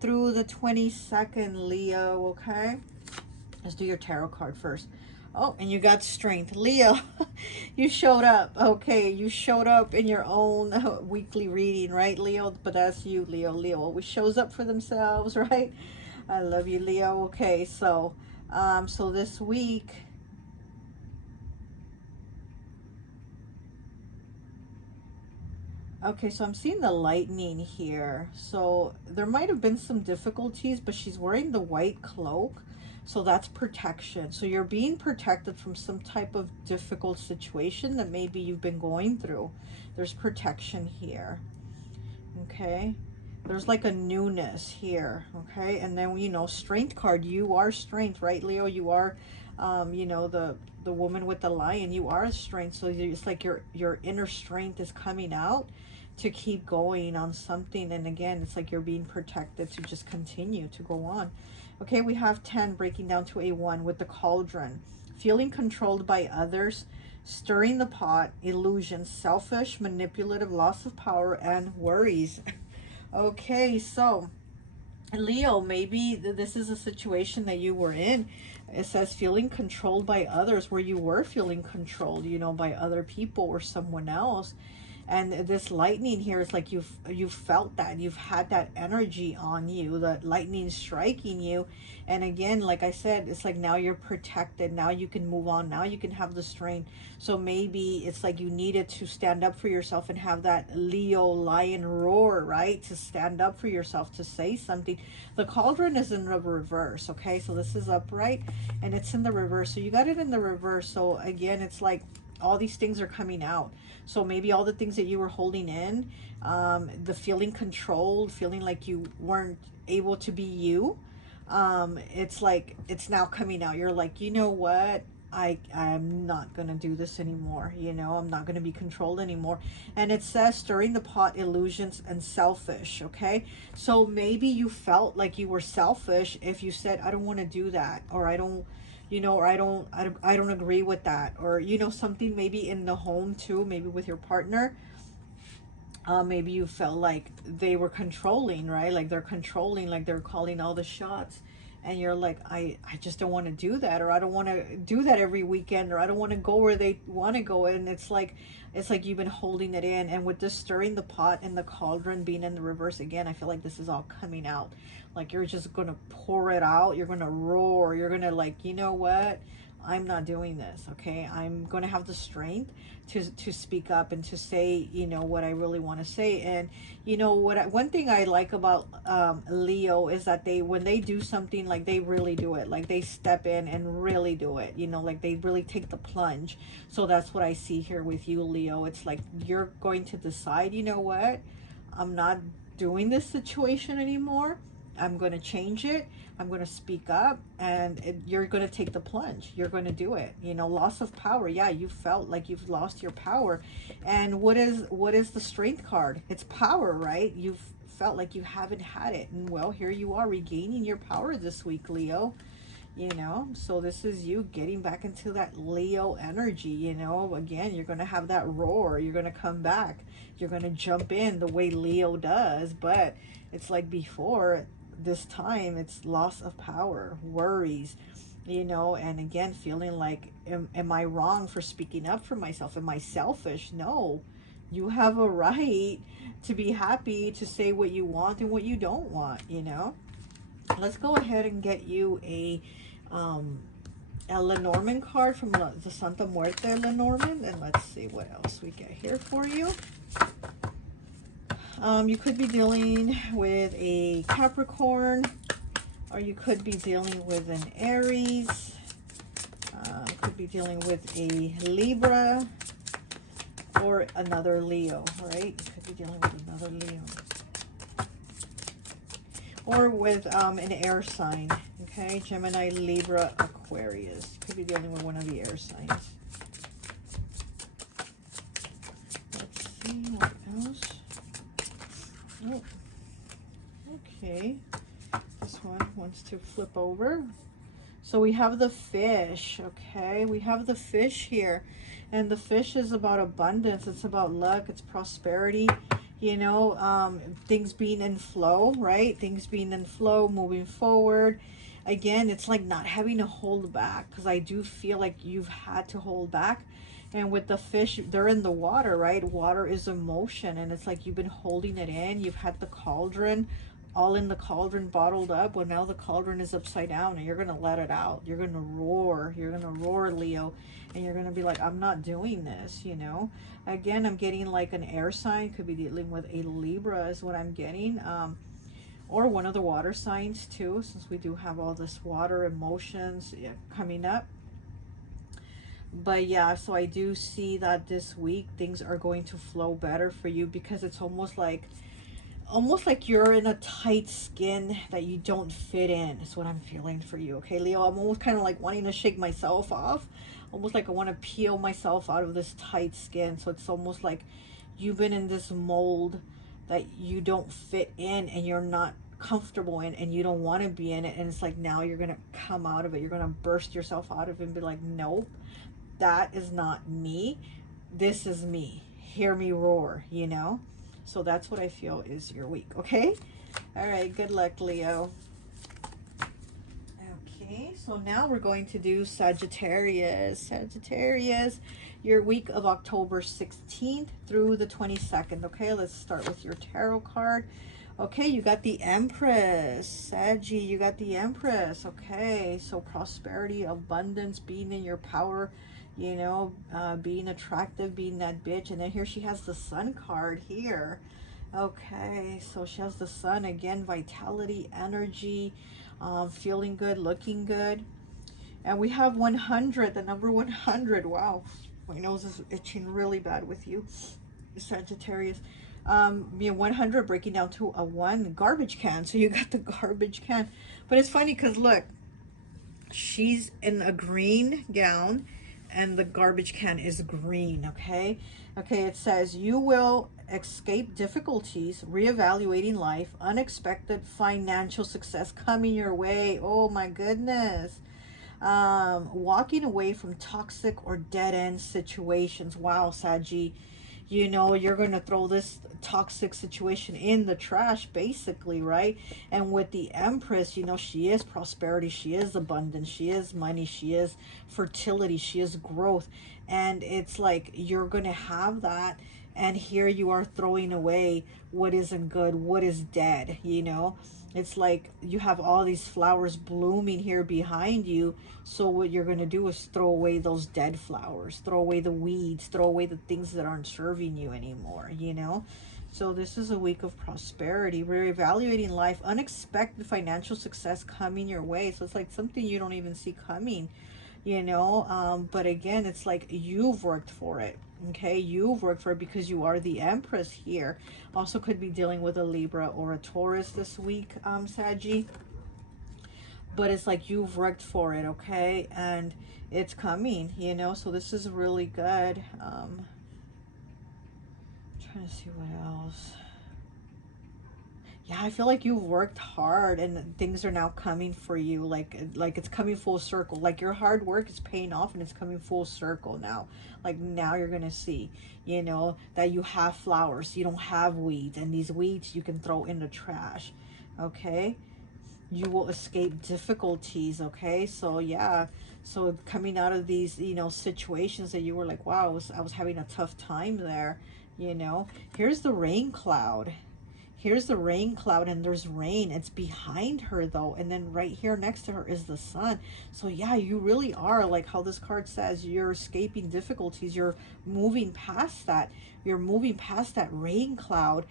through the 22nd, Leo. Okay, let's do your tarot card first. Oh, and you got strength, Leo. You showed up. Okay, you showed up in your own weekly reading, right, Leo? But that's you, Leo. Leo always shows up for themselves, right? I love you, Leo. Okay, so so this week, okay, so I'm seeing the lightning here. So there might have been some difficulties, but she's wearing the white cloak. So that's protection. So you're being protected from some type of difficult situation that maybe you've been going through. There's protection here. Okay. There's like a newness here. Okay. And then, you know, strength card. You are strength, right, Leo? You are, you know, the woman with the lion. You are a strength. So it's like your inner strength is coming out to keep going on something. And again, it's like you're being protected to just continue to go on. Okay, we have 10 breaking down to a 1 with the cauldron. Feeling controlled by others, stirring the pot, illusion, selfish, manipulative, loss of power, and worries. Okay, so Leo, maybe this is a situation that you were in. It says feeling controlled by others, where you were feeling controlled, you know, by other people or someone else. And this lightning here is like you've felt that, you've had that energy on you, that lightning striking you. And again, like I said, it's like now you're protected, now you can move on, now you can have the strength. So maybe it's like you needed to stand up for yourself and have that Leo lion roar, right? To stand up for yourself, to say something. The cauldron is in the reverse, okay? So this is upright and it's in the reverse. So you got it in the reverse. So again, it's like all these things are coming out. So maybe all the things that you were holding in, the feeling controlled, feeling like you weren't able to be you, it's like it's now coming out. You're like, you know what, I'm not gonna do this anymore, you know, I'm not gonna be controlled anymore. And it says stirring the pot, illusions, and selfish. Okay, so maybe you felt like you were selfish if you said, I don't want to do that, or I don't, you know, or I don't agree with that, or, you know, something maybe in the home too, maybe with your partner. Maybe you felt like they were controlling, right? Like they're controlling, like they're calling all the shots. And you're like, I just don't want to do that, or I don't want to do that every weekend, or I don't want to go where they want to go. And it's like you've been holding it in. And with this stirring the pot and the cauldron being in the reverse again, I feel like this is all coming out. Like you're just going to pour it out. You're going to roar. You're going to like, you know what? I'm not doing this, okay? I'm going to have the strength to speak up and to say, you know, what I really want to say. And, you know, one thing I like about Leo is that when they do something, like they really do it. Like they step in and really do it, you know, like they really take the plunge. So that's what I see here with you, Leo. It's like you're going to decide, you know what? I'm not doing this situation anymore. I'm going to change it. I'm going to speak up, and you're going to take the plunge. You're going to do it. You know, loss of power. Yeah, you felt like you've lost your power. And what is the strength card? It's power, right? You've felt like you haven't had it. And well, here you are regaining your power this week, Leo. You know, so this is you getting back into that Leo energy. You know, again, you're going to have that roar. You're going to come back. You're going to jump in the way Leo does. But it's like before, this time it's loss of power, worries, you know, and again, feeling like, am I wrong for speaking up for myself? Am I selfish? No, you have a right to be happy, to say what you want and what you don't want, you know. Let's go ahead and get you a Lenormand card from the Santa Muerte Lenormand, and let's see what else we get here for you. You could be dealing with a Capricorn, or you could be dealing with an Aries. You could be dealing with a Libra or another Leo, right? You could be dealing with another Leo. Or with an air sign, okay? Gemini, Libra, Aquarius. You could be dealing with one of the air signs. Let's see what else. Oh, okay. This one wants to flip over. So we have the fish, okay? We have the fish here. And the fish is about abundance. It's about luck. It's prosperity. You know, things being in flow, right? Things being in flow, moving forward. Again, it's like not having to hold back, because I do feel like you've had to hold back. And with the fish, they're in the water, right? Water is emotion, and it's like you've been holding it in. You've had the cauldron, all in the cauldron bottled up. Well, now the cauldron is upside down, and you're going to let it out. You're going to roar. You're going to roar, Leo, and you're going to be like, I'm not doing this, you know? Again, I'm getting like an air sign. Could be dealing with a Libra is what I'm getting. Or one of the water signs too, since we do have all this water emotions coming up. But yeah, so I do see that this week things are going to flow better for you, because it's almost like you're in a tight skin that you don't fit in. Is what I'm feeling for you, okay, Leo? I'm almost kind of like wanting to shake myself off, almost like I want to peel myself out of this tight skin. So it's almost like you've been in this mold that you don't fit in, and you're not comfortable in, and you don't want to be in it. And it's like now you're gonna come out of it. You're gonna burst yourself out of it and be like, nope, that is not me. This is me. Hear me roar, you know? So that's what I feel is your week, okay? All right, good luck, Leo. Okay, so now we're going to do Sagittarius. Sagittarius, your week of October 16th through the 22nd. Okay, let's start with your tarot card. Okay, you got the Empress. Saggy, you got the Empress. Okay, so prosperity, abundance, being in your power, you know, being attractive, being that bitch. And then here she has the Sun card here. Okay, so she has the Sun again, vitality, energy, feeling good, looking good. And we have 100, the number 100. Wow, my nose is itching really bad with you, Sagittarius. 100 breaking down to a 1, garbage can. So you got the garbage can. But it's funny because look, she's in a green gown and the garbage can is green. Okay, it says you will escape difficulties, reevaluating life, unexpected financial success coming your way. Oh my goodness. Walking away from toxic or dead-end situations. Wow, Saggy, you know, you're going to throw this toxic situation in the trash, basically, right? And with the Empress, you know, she is prosperity, she is abundance, she is money, she is fertility, she is growth. And it's like you're going to have that, and here you are throwing away what isn't good, what is dead, you know. It's like you have all these flowers blooming here behind you. So what you're going to do is throw away those dead flowers, throw away the weeds, throw away the things that aren't serving you anymore, you know. So this is a week of prosperity. We're evaluating life, unexpected financial success coming your way. So it's like something you don't even see coming, you know. But again, it's like you've worked for it. Okay, you've worked for it because you are the Empress here. Also could be dealing with a Libra or a Taurus this week, Saggy. But it's like you've worked for it, okay? And it's coming, you know? So this is really good. Trying to see what else. Yeah, I feel like you've worked hard and things are now coming for you. Like it's coming full circle. Like your hard work is paying off and it's coming full circle now. Like now you're going to see, you know, that you have flowers. You don't have weeds. And these weeds you can throw in the trash. Okay? You will escape difficulties. Okay? So yeah. So coming out of these, you know, situations that you were like, wow, I was having a tough time there. You know, here's the rain cloud. Here's the rain cloud and there's rain. It's behind her though. And then right here next to her is the sun. So yeah, you really are, like how this card says, you're escaping difficulties. You're moving past that. You're moving past that rain cloud.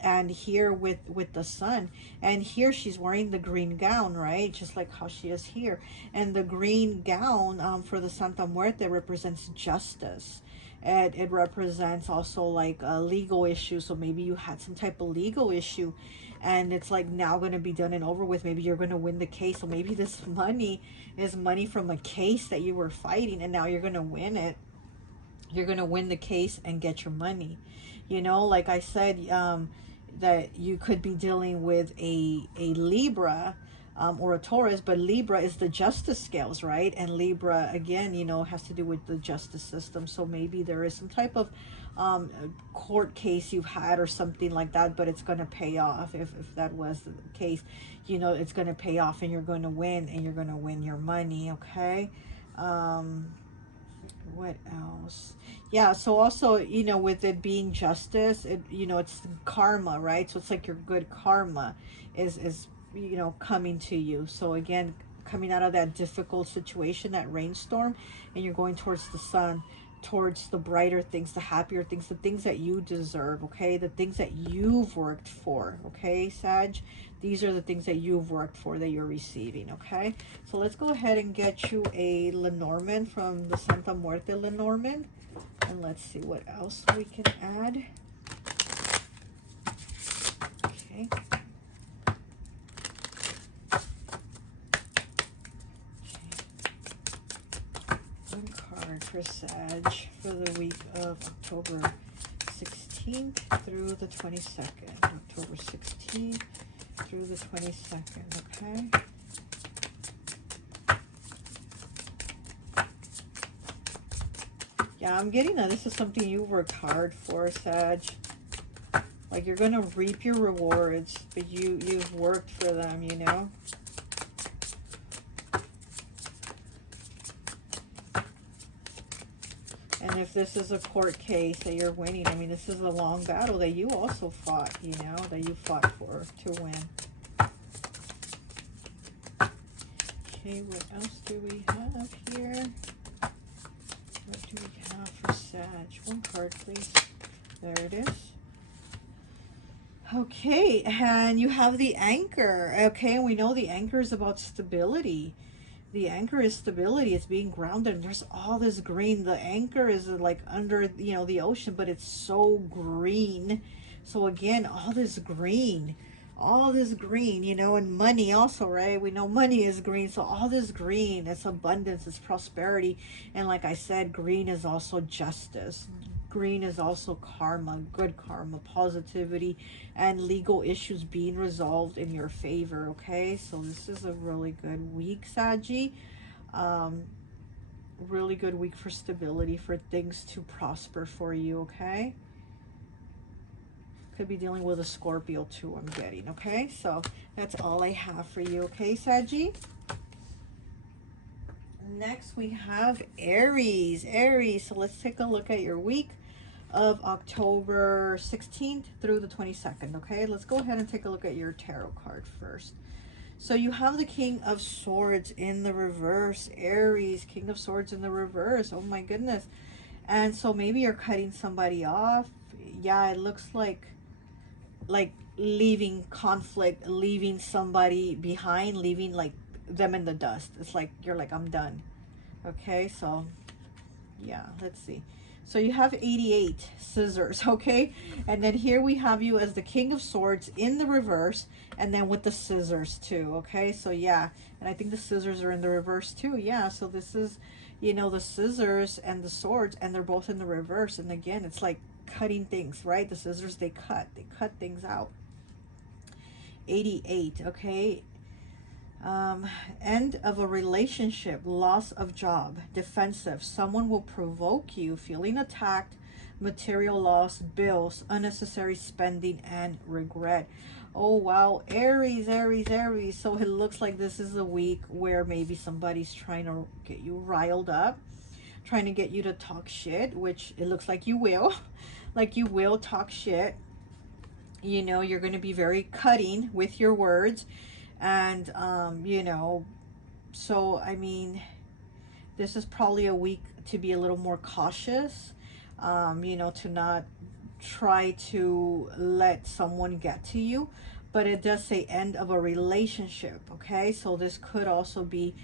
And here with the sun. And here she's wearing the green gown, right? Just like how she is here. And the green gown for the Santa Muerte represents justice. And it represents also like a legal issue. So maybe you had some type of legal issue and it's like now going to be done and over with. Maybe you're going to win the case. So maybe this money is money from a case that you were fighting and now you're going to win it. You're going to win the case and get your money. You know, like I said, that you could be dealing with a Libra or a Taurus, but Libra is the justice scales, right? And Libra, again, you know, has to do with the justice system. So maybe there is some type of court case you've had or something like that, but it's going to pay off. If that was the case, you know, it's going to pay off and you're going to win and you're going to win your money, okay? What else? Yeah, so also, you know, with it being justice, it, you know, it's karma, right? So it's like your good karma is you know, coming to you. So again, coming out of that difficult situation, that rainstorm, and you're going towards the sun, towards the brighter things, the happier things, the things that you deserve, okay? The things that you've worked for, okay, Sag? These are the things that you've worked for that you're receiving, okay? So let's go ahead and get you a Lenormand from the Santa Muerte Lenormand. And let's see what else we can add. Okay. One card for Sag for the week of October 16th through the 22nd. October 16th through the 22nd, okay? Yeah, I'm getting that this is something you worked hard for, Sag. Like you're going to reap your rewards, but you've worked for them, you know? And if this is a court case that you're winning, I mean, this is a long battle that you also fought, you know, that you fought for to win. Okay, what else do we have here? What do we have for Sag? One card, please. There it is. Okay, and you have the Anchor. Okay, and we know the Anchor is about stability. The Anchor is stability. It's being grounded. And there's all this green. The Anchor is like under, you know, the ocean, but it's so green. So again, all this green, you know, and money also, right? We know money is green. So all this green, it's abundance, it's prosperity. And like I said, green is also justice. Green is also karma, good karma, positivity, and legal issues being resolved in your favor, okay? So this is a really good week, Saggy. Really good week for stability, for things to prosper for you, okay? Could be dealing with a Scorpio too, I'm getting, okay? So that's all I have for you, okay, Saggy? Next we have Aries. Aries, so let's take a look at your week of October 16th through the 22nd, okay? Let's go ahead and take a look at your tarot card first. So you have the King of Swords in the reverse, Aries, King of Swords in the reverse. Oh my goodness. And so maybe you're cutting somebody off. Yeah, it looks like leaving conflict, leaving somebody behind, leaving like them in the dust. It's like you're like, I'm done. Okay, so yeah, let's see. So you have 88 scissors, okay? And then here we have you as the King of Swords in the reverse, and then with the scissors too, okay? So yeah, and I think the scissors are in the reverse too. Yeah, so this is, you know, the scissors and the swords, and they're both in the reverse. And again, it's like cutting things, right? The scissors, they cut things out. 88, okay? End of a relationship, loss of job, defensive, someone will provoke you, feeling attacked, material loss, bills, unnecessary spending, and regret. Oh wow, Aries, Aries, Aries. So it looks like this is a week where maybe somebody's trying to get you riled up, trying to get you to talk shit, which it looks like you will. Like you will talk shit. You know, you're going to be very cutting with your words. And, you know, so, I mean, this is probably a week to be a little more cautious, you know, to not try to let someone get to you. But it does say end of a relationship, okay? So this could also be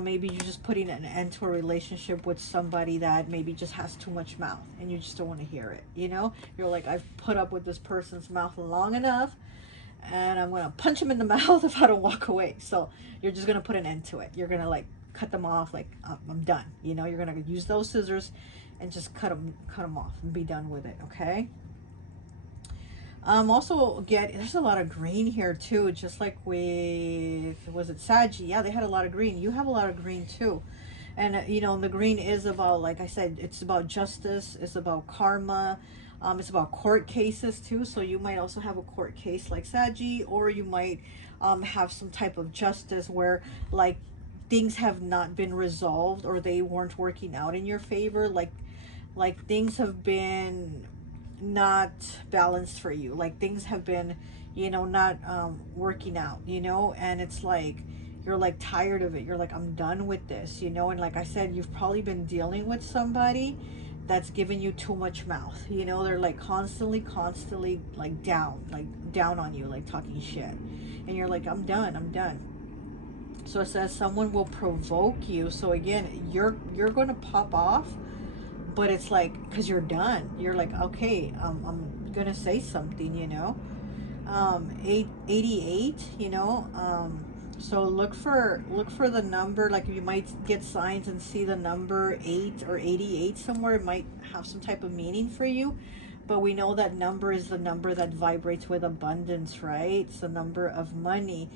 maybe you're just putting an end to a relationship with somebody that maybe just has too much mouth and you just don't want to hear it, you know? You're like, I've put up with this person's mouth long enough, and I'm going to punch him in the mouth if I don't walk away. So you're just going to put an end to it. You're going to like cut them off, like I'm done. You know, you're going to use those scissors and just cut them off and be done with it, okay? Also there's a lot of green here too, just like with, was it Saggy? Yeah, they had a lot of green. You have a lot of green too. And you know, the green is about, like I said, it's about justice, it's about karma. It's about court cases too, so you might also have a court case like Saggy, or you might have some type of justice where like things have not been resolved or they weren't working out in your favor, like things have been not balanced for you, like things have been, you know, not working out, you know, and it's like you're like tired of it. You're like, I'm done with this, you know. And like I said, you've probably been dealing with somebody that's giving you too much mouth, you know. They're like constantly like down on you, like talking shit, and you're like, I'm done. So it says someone will provoke you. So again, you're gonna pop off, but it's like because you're done. You're like, okay, I'm gonna say something, you know. 88, you know. So look for the number, like you might get signs and see the number 8 or 88 somewhere. It might have some type of meaning for you, but we know that number is the number that vibrates with abundance, right? It's the number of money,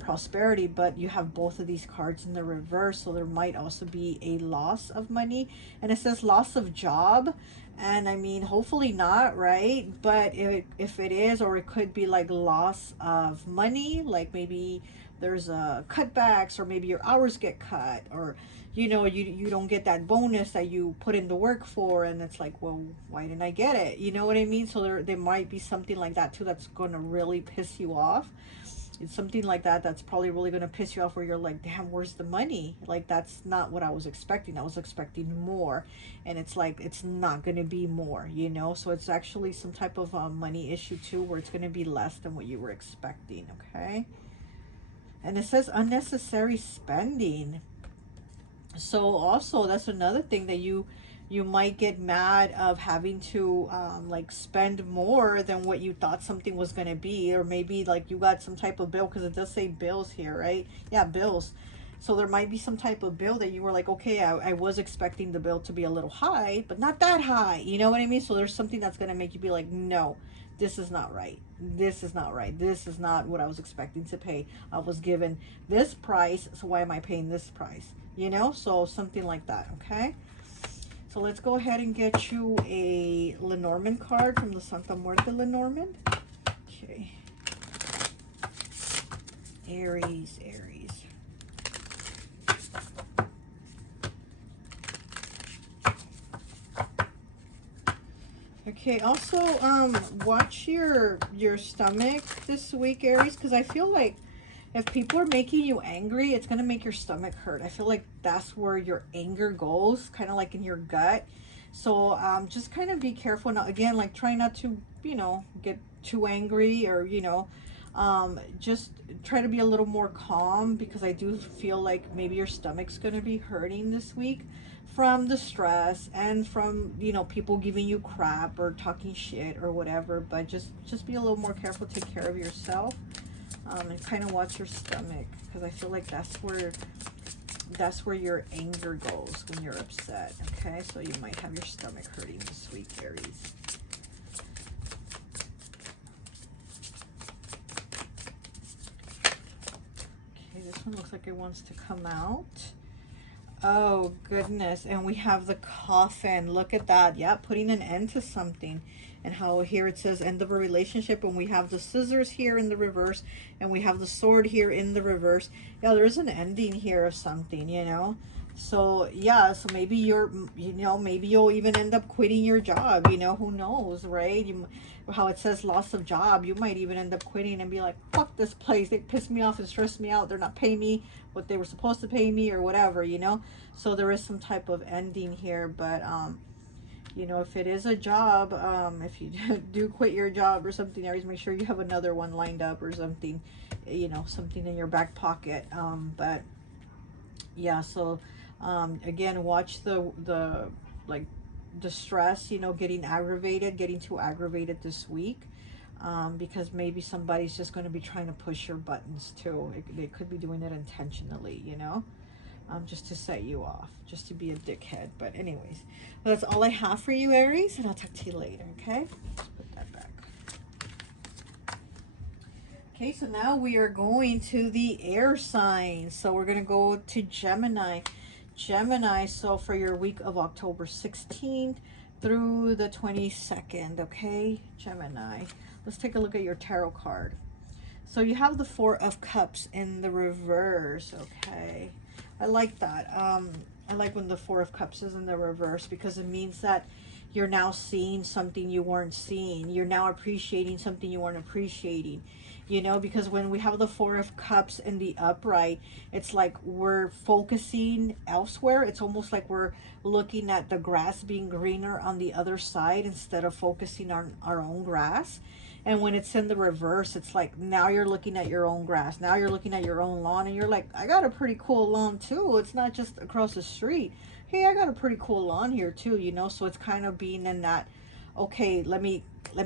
prosperity. But you have both of these cards in the reverse, so there might also be a loss of money, and it says loss of job. And I mean, hopefully not, right? But if it is, or it could be like loss of money, like maybe there's cutbacks, or maybe your hours get cut, or you know, you don't get that bonus that you put in the work for, and it's like, well, why didn't I get it? You know what I mean? So there might be something like that too that's going to really piss you off. It's something like that that's probably really going to piss you off, where you're like, damn, where's the money? Like, that's not what I was expecting. I was expecting more, and it's like, it's not going to be more, you know? So it's actually some type of money issue too, where it's going to be less than what you were expecting. Okay. And it says unnecessary spending. So also, that's another thing that you might get mad of having to like spend more than what you thought something was going to be. Or maybe like you got some type of bill, because it does say bills here, right? Yeah, bills. So there might be some type of bill that you were like, okay, I was expecting the bill to be a little high, but not that high, you know what I mean? So there's something that's going to make you be like, no, this is not right. This is not right. This is not what I was expecting to pay. I was given this price, so why am I paying this price? You know, so something like that. Okay, so let's go ahead and get you a Lenormand card from the Santa Muerte Lenormand. Okay, Aries. Okay, also watch your stomach this week, Aries, because I feel like if people are making you angry, it's going to make your stomach hurt. I feel like that's where your anger goes, kind of like in your gut. So just kind of be careful. Now, again, like try not to, you know, get too angry, or, you know, just try to be a little more calm, because I do feel like maybe your stomach's going to be hurting this week from the stress and from, you know, people giving you crap or talking shit or whatever. But just be a little more careful, take care of yourself. And kind of watch your stomach, because I feel like that's where your anger goes when you're upset. Okay, so you might have your stomach hurting this week, Aries. Okay, this one looks like it wants to come out. Oh goodness, and we have the coffin. Look at that. Yeah, putting an end to something. And how here it says end of a relationship, and we have the scissors here in the reverse, and we have the sword here in the reverse. Yeah, there's an ending here of something, you know. So yeah, so maybe maybe you'll even end up quitting your job, you know, who knows, right? How it says loss of job, you might even end up quitting and be like, fuck this place, they pissed me off and stressed me out, they're not paying me what they were supposed to pay me, or whatever, you know. So there is some type of ending here. But you know, if it is a job, if you do quit your job or something, Aries, make sure you have another one lined up or something, you know, something in your back pocket. But yeah, so again, watch the like the stress, you know, getting too aggravated this week, because maybe somebody's just going to be trying to push your buttons too. They could be doing it intentionally, you know. Just to set you off, just to be a dickhead. But anyways, that's all I have for you, Aries, and I'll talk to you later. Okay, let's put that back. Okay, so now we are going to the air signs. So we're going to go to Gemini. So for your week of October 16th through the 22nd. Okay, Gemini, let's take a look at your tarot card. So you have the Four of Cups in the reverse. Okay, I like that. I like when the Four of Cups is in the reverse, because it means that you're now seeing something you weren't seeing. You're now appreciating something you weren't appreciating. You know, because when we have the Four of Cups in the upright, it's like we're focusing elsewhere. It's almost like we're looking at the grass being greener on the other side instead of focusing on our own grass. And when it's in the reverse, it's like now you're looking at your own grass. Now you're looking at your own lawn, and you're like, I got a pretty cool lawn too. It's not just across the street. Hey, I got a pretty cool lawn here too, you know? So it's kind of being in that, okay, let me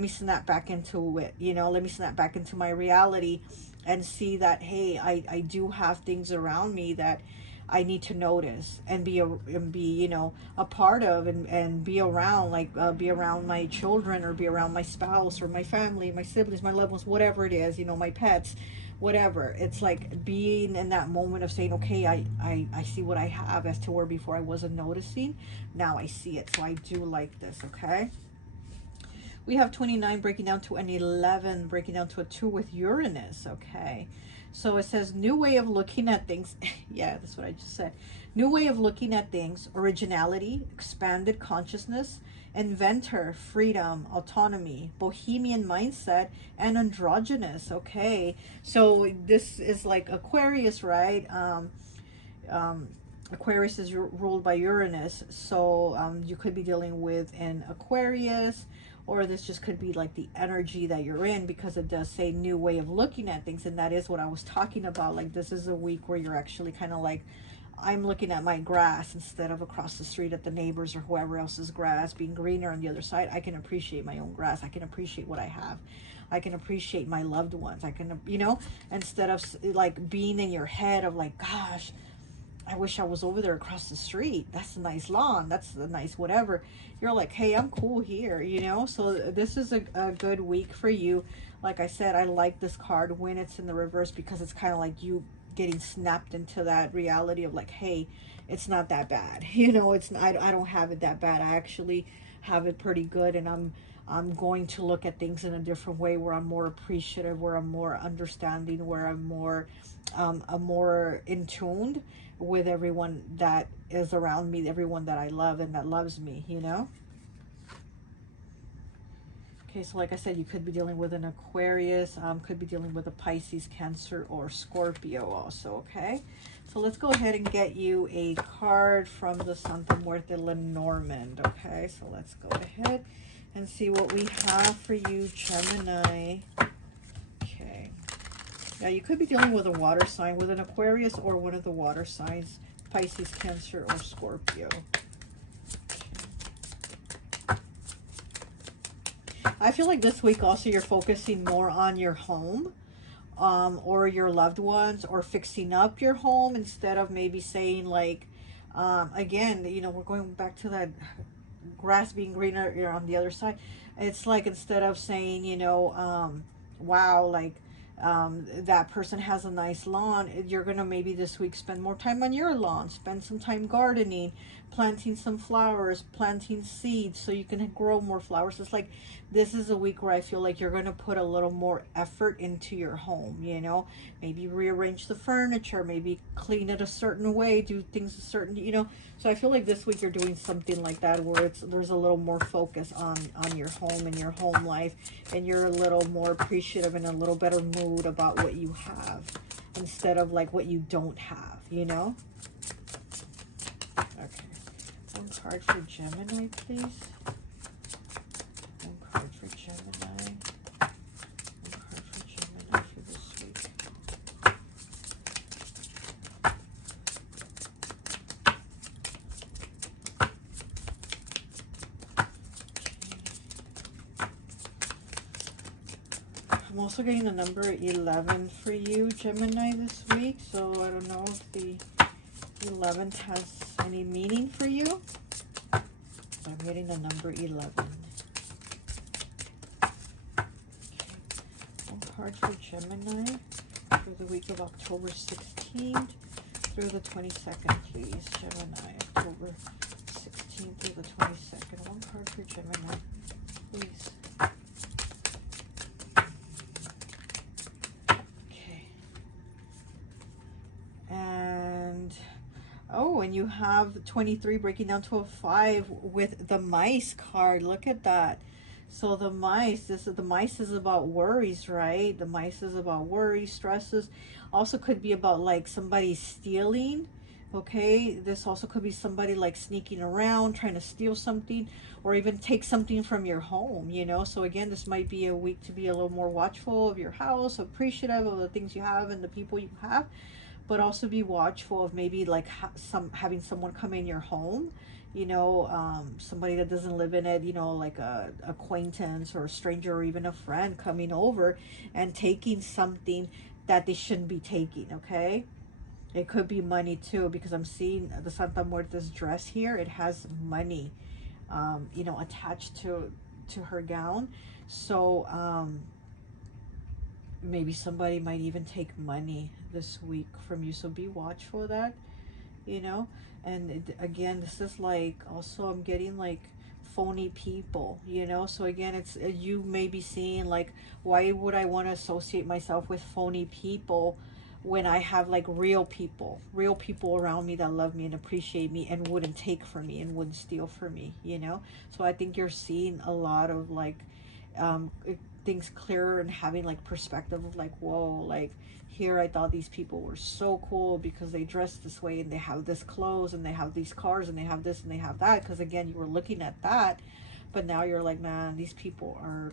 snap back into it, you know? Let me snap back into my reality and see that, hey, I do have things around me that I need to notice and be you know, a part of, and be around, like be around my children, or be around my spouse or my family, my siblings, my loved ones, whatever it is, you know, my pets, whatever. It's like being in that moment of saying, okay, I see what I have, as to where before I wasn't noticing, now I see it. So I do like this. Okay, we have 29 breaking down to an 11, breaking down to a 2 with Uranus. Okay, So it says new way of looking at things. Yeah, that's what I just said. New way of looking at things, originality, expanded consciousness, inventor, freedom, autonomy, bohemian mindset, and androgynous. Okay, so this is like Aquarius, right? Um, Aquarius is ruled by Uranus, so you could be dealing with an Aquarius, or this just could be like the energy that you're in, because it does say new way of looking at things, and that is what I was talking about. Like, this is a week where you're actually kind of like, I'm looking at my grass instead of across the street at the neighbors or whoever else's grass being greener on the other side. I can appreciate my own grass. I can appreciate what I have. I can appreciate my loved ones. I can, you know, instead of like being in your head of like, gosh, I wish I was over there across the street. That's a nice lawn. That's a nice whatever. You're like, hey, I'm cool here, you know? So this is a good week for you. Like I said, I like this card when it's in the reverse, because it's kind of like you getting snapped into that reality of like, hey, it's not that bad. You know, it's I don't have it that bad. I actually have it pretty good, and I'm going to look at things in a different way, where I'm more appreciative, where I'm more understanding, where I'm more in tuned with everyone that is around me, everyone that I love and that loves me, you know? Okay, so like I said, you could be dealing with an Aquarius, could be dealing with a Pisces, Cancer, or Scorpio also, okay? So let's go ahead and get you a card from the Santa Muerte Lenormand, okay? So let's go ahead and see what we have for you, Gemini. Okay. Now, you could be dealing with a water sign, with an Aquarius or one of the water signs, Pisces, Cancer, or Scorpio. I feel like this week also you're focusing more on your home, or your loved ones, or fixing up your home, instead of maybe saying like, again, you know, we're going back to that grass being greener on the other side. It's like, instead of saying, you know, wow, like, that person has a nice lawn, you're gonna maybe this week spend more time on your lawn, spend some time gardening, planting some flowers, planting seeds so you can grow more flowers. It's like, this is a week where I feel like you're gonna put a little more effort into your home, you know, maybe rearrange the furniture, maybe clean it a certain way, do things a certain, you know. So I feel like this week you're doing something like that, where there's a little more focus on your home and your home life, and you're a little more appreciative and a little better mood about what you have, instead of like what you don't have, you know. Okay, one card for Gemini, please. One card for Gemini. One card for Gemini for this week. I'm also getting the number 11 for you, Gemini, this week. So I don't know if the 11th has any meaning for you. So I'm getting the number 11. Okay. One card for Gemini for the week of October 16th through the 22nd, please. Gemini, October 16th through the 22nd. One card for Gemini, please. Oh, and you have 23 breaking down to a 5 with the mice card. Look at that. So the mice, the mice is about worries, right? The mice is about worries, stresses. Also could be about like somebody stealing. Okay, this also could be somebody like sneaking around, trying to steal something, or even take something from your home, you know. So again, this might be a week to be a little more watchful of your house, appreciative of the things you have and the people you have, but also be watchful of maybe like having someone come in your home, you know, somebody that doesn't live in it, you know, like a acquaintance or a stranger or even a friend coming over and taking something that they shouldn't be taking. Okay, it could be money too, because I'm seeing the Santa Muerte's dress here. It has money, you know, attached to her gown. So maybe somebody might even take money this week from you, so be watchful of that, you know. And again, this is like, also I'm getting like phony people, you know. So again, it's you may be seeing like, why would I want to associate myself with phony people? when I have like real people around me that love me and appreciate me and wouldn't take from me and wouldn't steal from me, you know. So I think you're seeing a lot of like things clearer and having like perspective of like, whoa, like here I thought these people were so cool because they dress this way and they have this clothes and they have these cars and they have this and they have that, because again you were looking at that, but now you're like, man, these people are,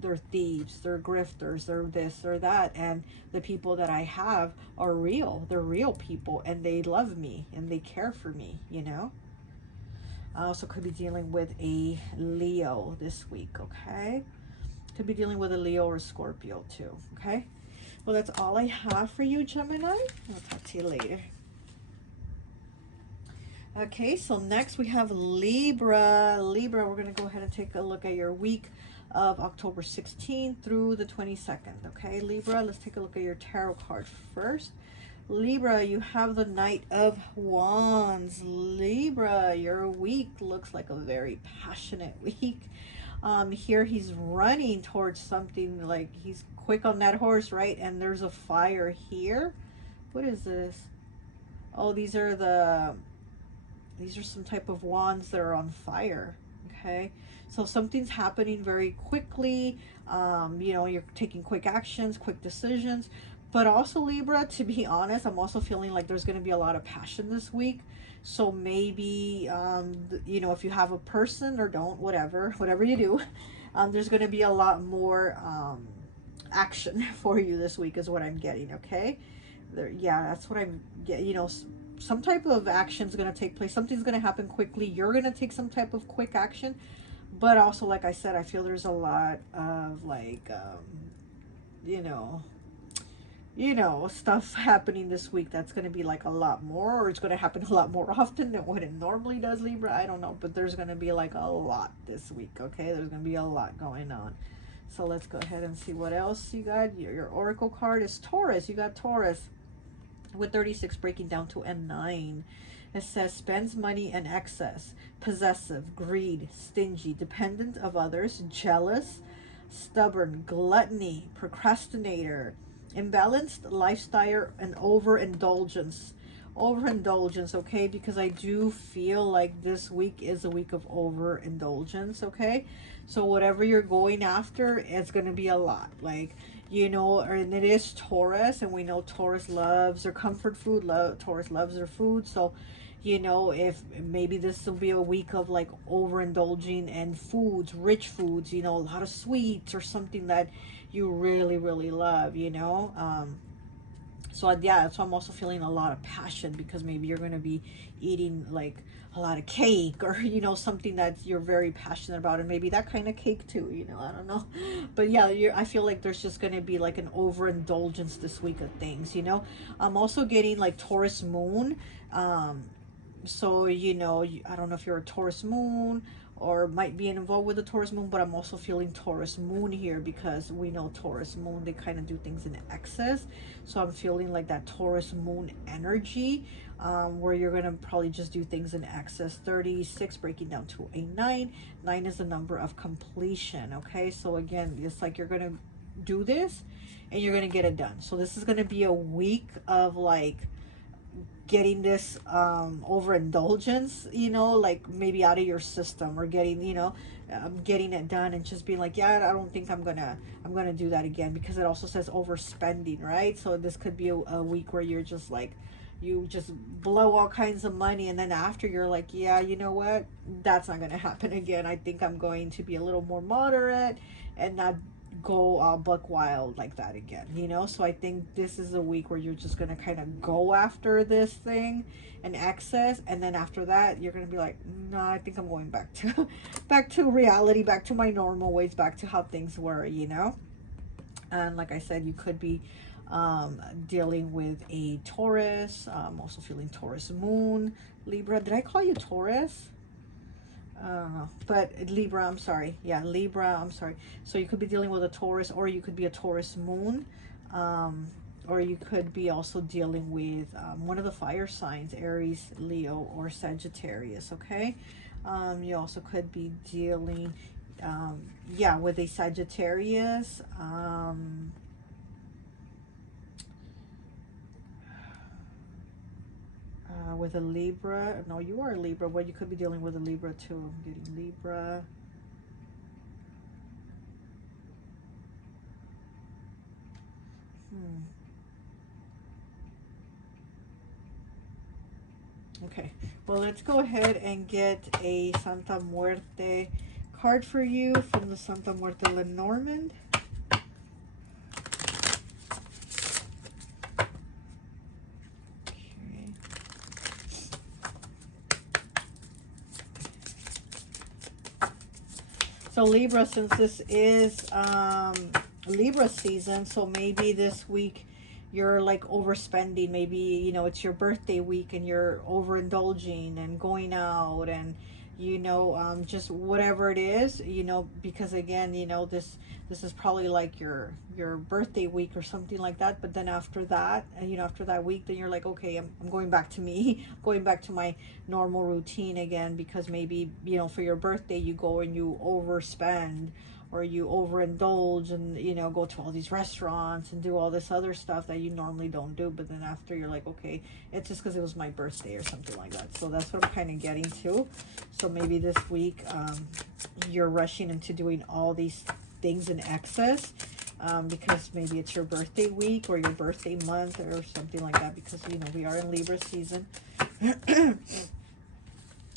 they're thieves, they're grifters, they're this or that, and the people that I have are real, they're real people and they love me and they care for me, you know. I also could be dealing with a Leo this week, okay? Could be dealing with a Leo or a Scorpio too, okay? Well, that's all I have for you, Gemini. I'll talk to you later. Okay, so next we have Libra. Libra, we're going to go ahead and take a look at your week of October 16th through the 22nd. Okay, Libra, let's take a look at your tarot card first. Libra, you have the Knight of Wands. Libra, your week looks like a very passionate week. Here he's running towards something, like he's quick on that horse, right? And there's a fire here. What is this? Oh, these are some type of wands that are on fire. Okay, so something's happening very quickly. You know, you're taking quick actions, quick decisions. But also, Libra, to be honest, I'm also feeling like there's going to be a lot of passion this week. So maybe, you know, if you have a person or don't, whatever you do, there's going to be a lot more action for you this week is what I'm getting, okay? Yeah, that's what I'm getting. You know, some type of action is going to take place. Something's going to happen quickly. You're going to take some type of quick action. But also, like I said, I feel there's a lot of like, you know, stuff happening this week that's going to be like a lot more, or it's going to happen a lot more often than what it normally does, Libra. I don't know, but there's going to be like a lot this week, okay? There's going to be a lot going on. So let's go ahead and see what else you got. Your oracle card is Taurus. You got Taurus with 36 breaking down to a 9. It says spends money in excess, possessive, greed, stingy, dependent of others, jealous, stubborn, gluttony, procrastinator, imbalanced lifestyle, and overindulgence. Okay, because I do feel like this week is a week of overindulgence, okay? So whatever you're going after, it's going to be a lot, like, you know, and it is Taurus, and we know Taurus loves their comfort food. Taurus loves their food. So, you know, if maybe this will be a week of like overindulging in foods, rich foods, you know, a lot of sweets or something that you really, really love, you know. So yeah, so I'm also feeling a lot of passion because maybe you're going to be eating like a lot of cake, or, you know, something that you're very passionate about, and maybe that kind of cake too, you know, I don't know. But yeah, I feel like there's just going to be like an overindulgence this week of things, you know. I'm also getting like Taurus moon. So, you know, I don't know if you're a Taurus moon or might be involved with the Taurus moon, but I'm also feeling Taurus moon here because we know Taurus moon, they kind of do things in excess. So I'm feeling like that Taurus moon energy, where you're going to probably just do things in excess. 36 breaking down to a 9. 9 is the number of completion, okay? So again, it's like you're going to do this and you're going to get it done. So this is going to be a week of like getting this overindulgence, you know, like maybe out of your system, or getting, you know, getting it done and just being like, yeah, I don't think I'm gonna do that again, because it also says overspending, right? So this could be a week where you're just like, you just blow all kinds of money, and then after you're like, yeah, you know what, that's not gonna happen again. I think I'm going to be a little more moderate and not go buck wild like that again, you know. So I think this is a week where you're just gonna kind of go after this thing and excess, and then after that you're gonna be like, no, I think I'm going back to reality, back to my normal ways, back to how things were, you know. And like I said, you could be dealing with a Taurus. I'm also feeling Taurus moon. Libra, did I call you Taurus? But Libra, I'm sorry. Yeah, Libra, I'm sorry. So you could be dealing with a Taurus, or you could be a Taurus moon, or you could be also dealing with one of the fire signs, Aries, Leo, or Sagittarius, okay? You also could be dealing, yeah, with a Sagittarius, with a Libra. No, you are a Libra. Well, you could be dealing with a Libra too. I'm getting Libra. Okay, well, let's go ahead and get a Santa Muerte card for you from the Santa Muerte Lenormand. Okay. So Libra, since this is Libra season, so maybe this week you're like overspending. Maybe, you know, it's your birthday week and you're overindulging and going out and, you know, just whatever it is, you know, because again, you know, this is probably like your birthday week or something like that. But then after that, you know, after that week, then you're like, okay, I'm going back to me, going back to my normal routine again, because maybe, you know, for your birthday you go and you overspend, or you overindulge and, you know, go to all these restaurants and do all this other stuff that you normally don't do. But then after, you're like, okay, it's just because it was my birthday or something like that. So that's what I'm kind of getting to. So maybe this week you're rushing into doing all these things in excess because maybe it's your birthday week or your birthday month or something like that, because, you know, we are in Libra season.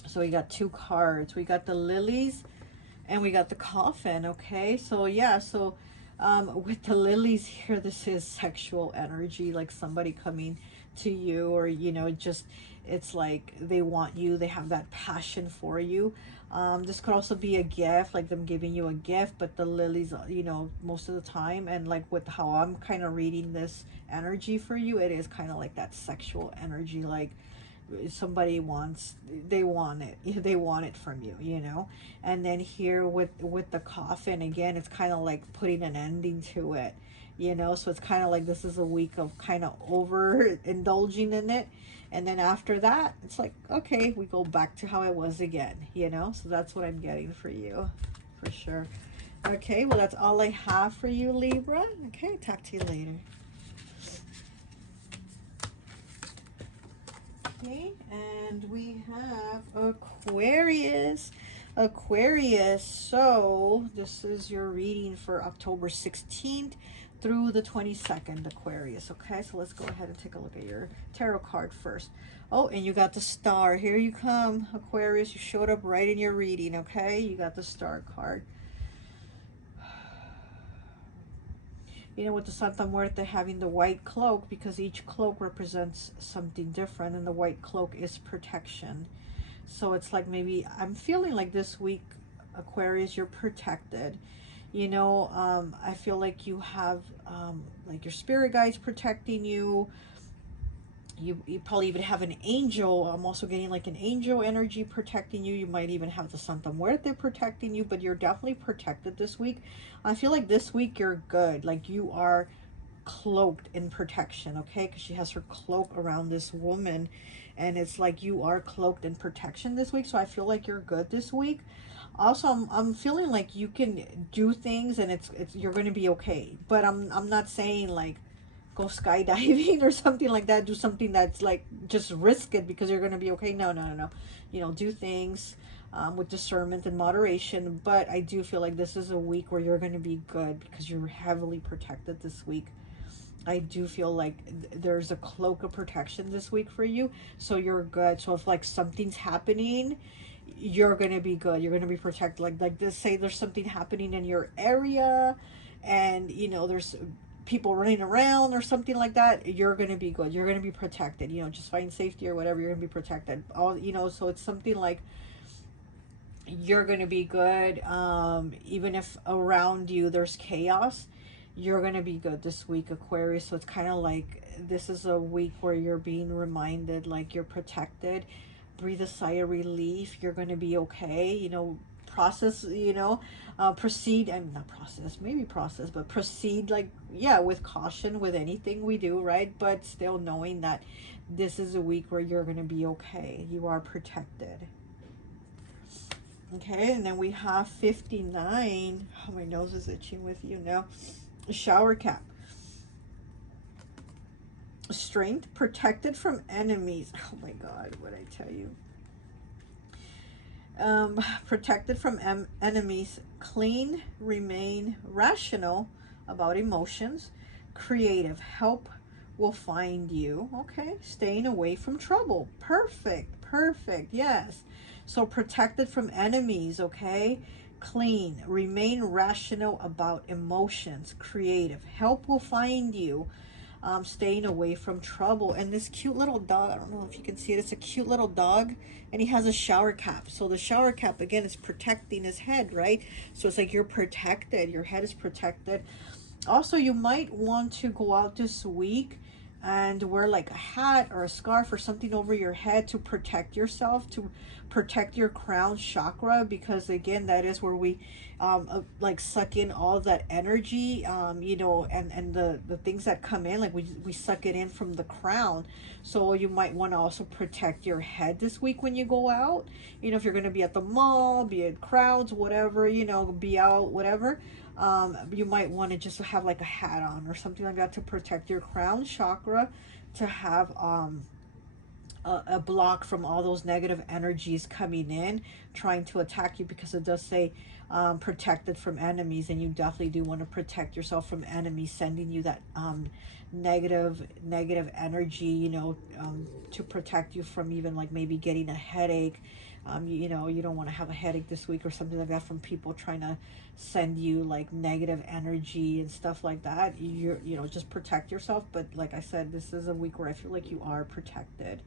So we got two cards. We got the lilies and we got the coffin. Okay, so yeah, so with the lilies here, this is sexual energy, like somebody coming to you, or, you know, just, it's like they want you, they have that passion for you. This could also be a gift, like them giving you a gift, but the lilies, you know, most of the time, and like with how I'm kind of reading this energy for you, it is kind of like that sexual energy, like somebody wants, they want it from you, you know. And then here with the coffin, again, it's kind of like putting an ending to it, you know. So it's kind of like this is a week of kind of over indulging in it, and then after that it's like, okay, we go back to how it was again, you know. So that's what I'm getting for you, for sure. Okay, well, that's all I have for you, Libra. Okay, talk to you later. Okay, and we have Aquarius. Aquarius, so this is your reading for October 16th through the 22nd, Aquarius. Okay, so let's go ahead and take a look at your tarot card first. Oh, and you got the star. Here you come, Aquarius. You showed up right in your reading, okay? You got the star card. You know, with the Santa Muerte having the white cloak, because each cloak represents something different, and the white cloak is protection. So it's like, maybe I'm feeling like this week, Aquarius, you're protected. You know, I feel like you have like your spirit guides protecting you. You probably even have an angel. I'm also getting like an angel energy protecting you. You might even have the Santa Muerte protecting you, but you're definitely protected this week. I feel like this week you're good. Like you are cloaked in protection, okay? Because she has her cloak around this woman, and it's like you are cloaked in protection this week. So I feel like you're good this week. Also, I'm feeling like you can do things and it's you're going to be okay. But I'm not saying like go skydiving or something like that. Do something that's like just risk it because you're going to be okay. No, no, no, no. You know, do things with discernment and moderation. But I do feel like this is a week where you're going to be good because you're heavily protected this week. I do feel like there's a cloak of protection this week for you. So you're good. So if like something's happening, you're going to be good. You're going to be protected. Like this, say there's something happening in your area and, you know, there's people running around or something like that, you're going to be good. You're going to be protected, you know, just find safety or whatever, you're going to be protected. All, you know, so it's something like you're going to be good. Even if around you there's chaos, you're going to be good this week, Aquarius. So it's kind of like this is a week where you're being reminded like you're protected. Breathe a sigh of relief. You're going to be okay, you know. Process, you know, proceed, and not process, maybe process, but proceed, like, yeah, with caution with anything we do, right? But still knowing that this is a week where you're going to be okay. You are protected. Okay, and then we have 59. Oh, my nose is itching with you now. A shower cap. Strength, protected from enemies. Oh my God, what I tell you. Protected from enemies. Clean, remain rational about emotions. Creative, help will find you. Okay, staying away from trouble. Perfect, perfect, yes. So protected from enemies, okay? Clean, remain rational about emotions. Creative, help will find you. Staying away from trouble. And this cute little dog, I don't know if you can see it, it's a cute little dog, and he has a shower cap. So the shower cap, again, is protecting his head, right? So it's like you're protected, your head is protected. Also, you might want to go out this week and wear like a hat or a scarf or something over your head to protect yourself, to protect your crown chakra, because again, that is where we like suck in all that energy, you know, and the things that come in, like we suck it in from the crown. So you might want to also protect your head this week when you go out, you know, if you're going to be at the mall, be at crowds, whatever, you know, be out, whatever. You might want to just have like a hat on or something like that to protect your crown chakra, to have a block from all those negative energies coming in trying to attack you, because it does say protected from enemies, and you definitely do want to protect yourself from enemies sending you that negative energy, you know, to protect you from even like maybe getting a headache. You know, you don't want to have a headache this week or something like that from people trying to send you like negative energy and stuff like that. You know, just protect yourself. But like I said, this is a week where I feel like you are protected.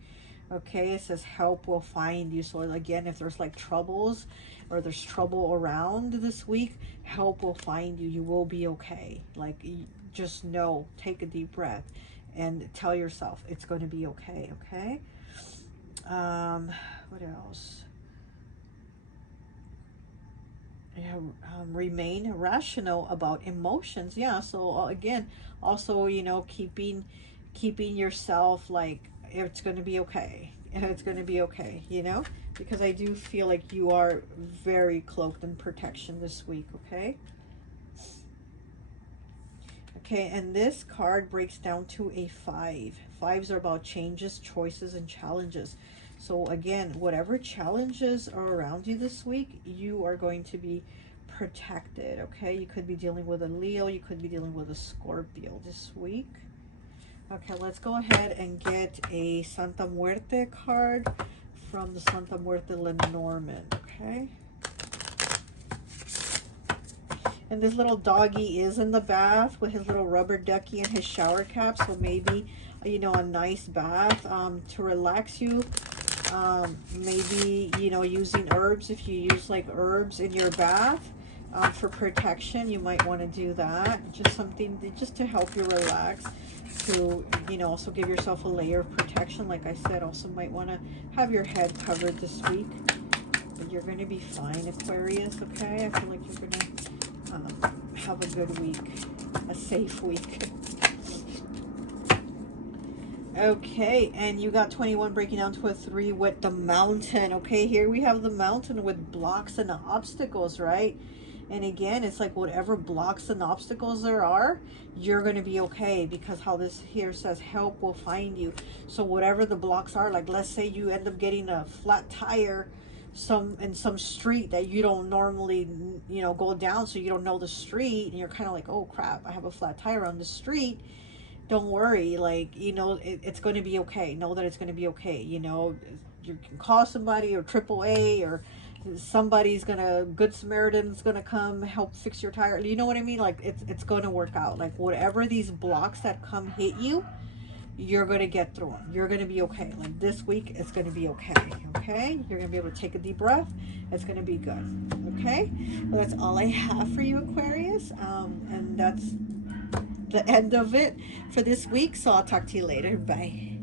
Okay, it says help will find you. So again, if there's like troubles or there's trouble around this week, help will find you. You will be okay. Like, just know, take a deep breath and tell yourself it's going to be okay. Okay. What else? Yeah, remain rational about emotions. Yeah, so again, also, you know, keeping yourself like, it's going to be okay, it's going to be okay, you know, because I do feel like you are very cloaked in protection this week. Okay. Okay, and this card breaks down to a 5. 5s are about changes, choices, and challenges. So again, whatever challenges are around you this week, you are going to be protected. Okay, you could be dealing with a Leo, you could be dealing with a Scorpio this week. Okay, let's go ahead and get a Santa Muerte card from the Santa Muerte Lenormand. Okay. And this little doggy is in the bath with his little rubber ducky and his shower cap. So maybe, you know, a nice bath to relax you. Maybe, you know, using herbs. If you use like herbs in your bath for protection, you might want to do that. Just something just to help you relax. To, you know, also give yourself a layer of protection. Like I said, also might want to have your head covered this week. But you're going to be fine, Aquarius. Okay, I feel like you're going to have a good week, a safe week. Okay, and you got 21 breaking down to a 3 with the mountain. Okay, here we have the mountain with blocks and obstacles, right? And again, it's like whatever blocks and obstacles there are, you're going to be okay, because how this here says help will find you. So whatever the blocks are, like let's say you end up getting a flat tire in some street that you don't normally, you know, go down, so you don't know the street, and you're kind of like, oh crap, I have a flat tire on the street. Don't worry, like, you know, it's going to be okay. Know that it's going to be okay. You know, you can call somebody, or AAA, or somebody's gonna, Good Samaritan's gonna come help fix your tire. You know what I mean? Like, it's going to work out. Like, whatever these blocks that come hit you, you're going to get through them. You're going to be okay. Like this week, it's going to be okay. Okay? You're going to be able to take a deep breath. It's going to be good. Okay? Well, that's all I have for you, Aquarius. And that's the end of it for this week. So I'll talk to you later. Bye.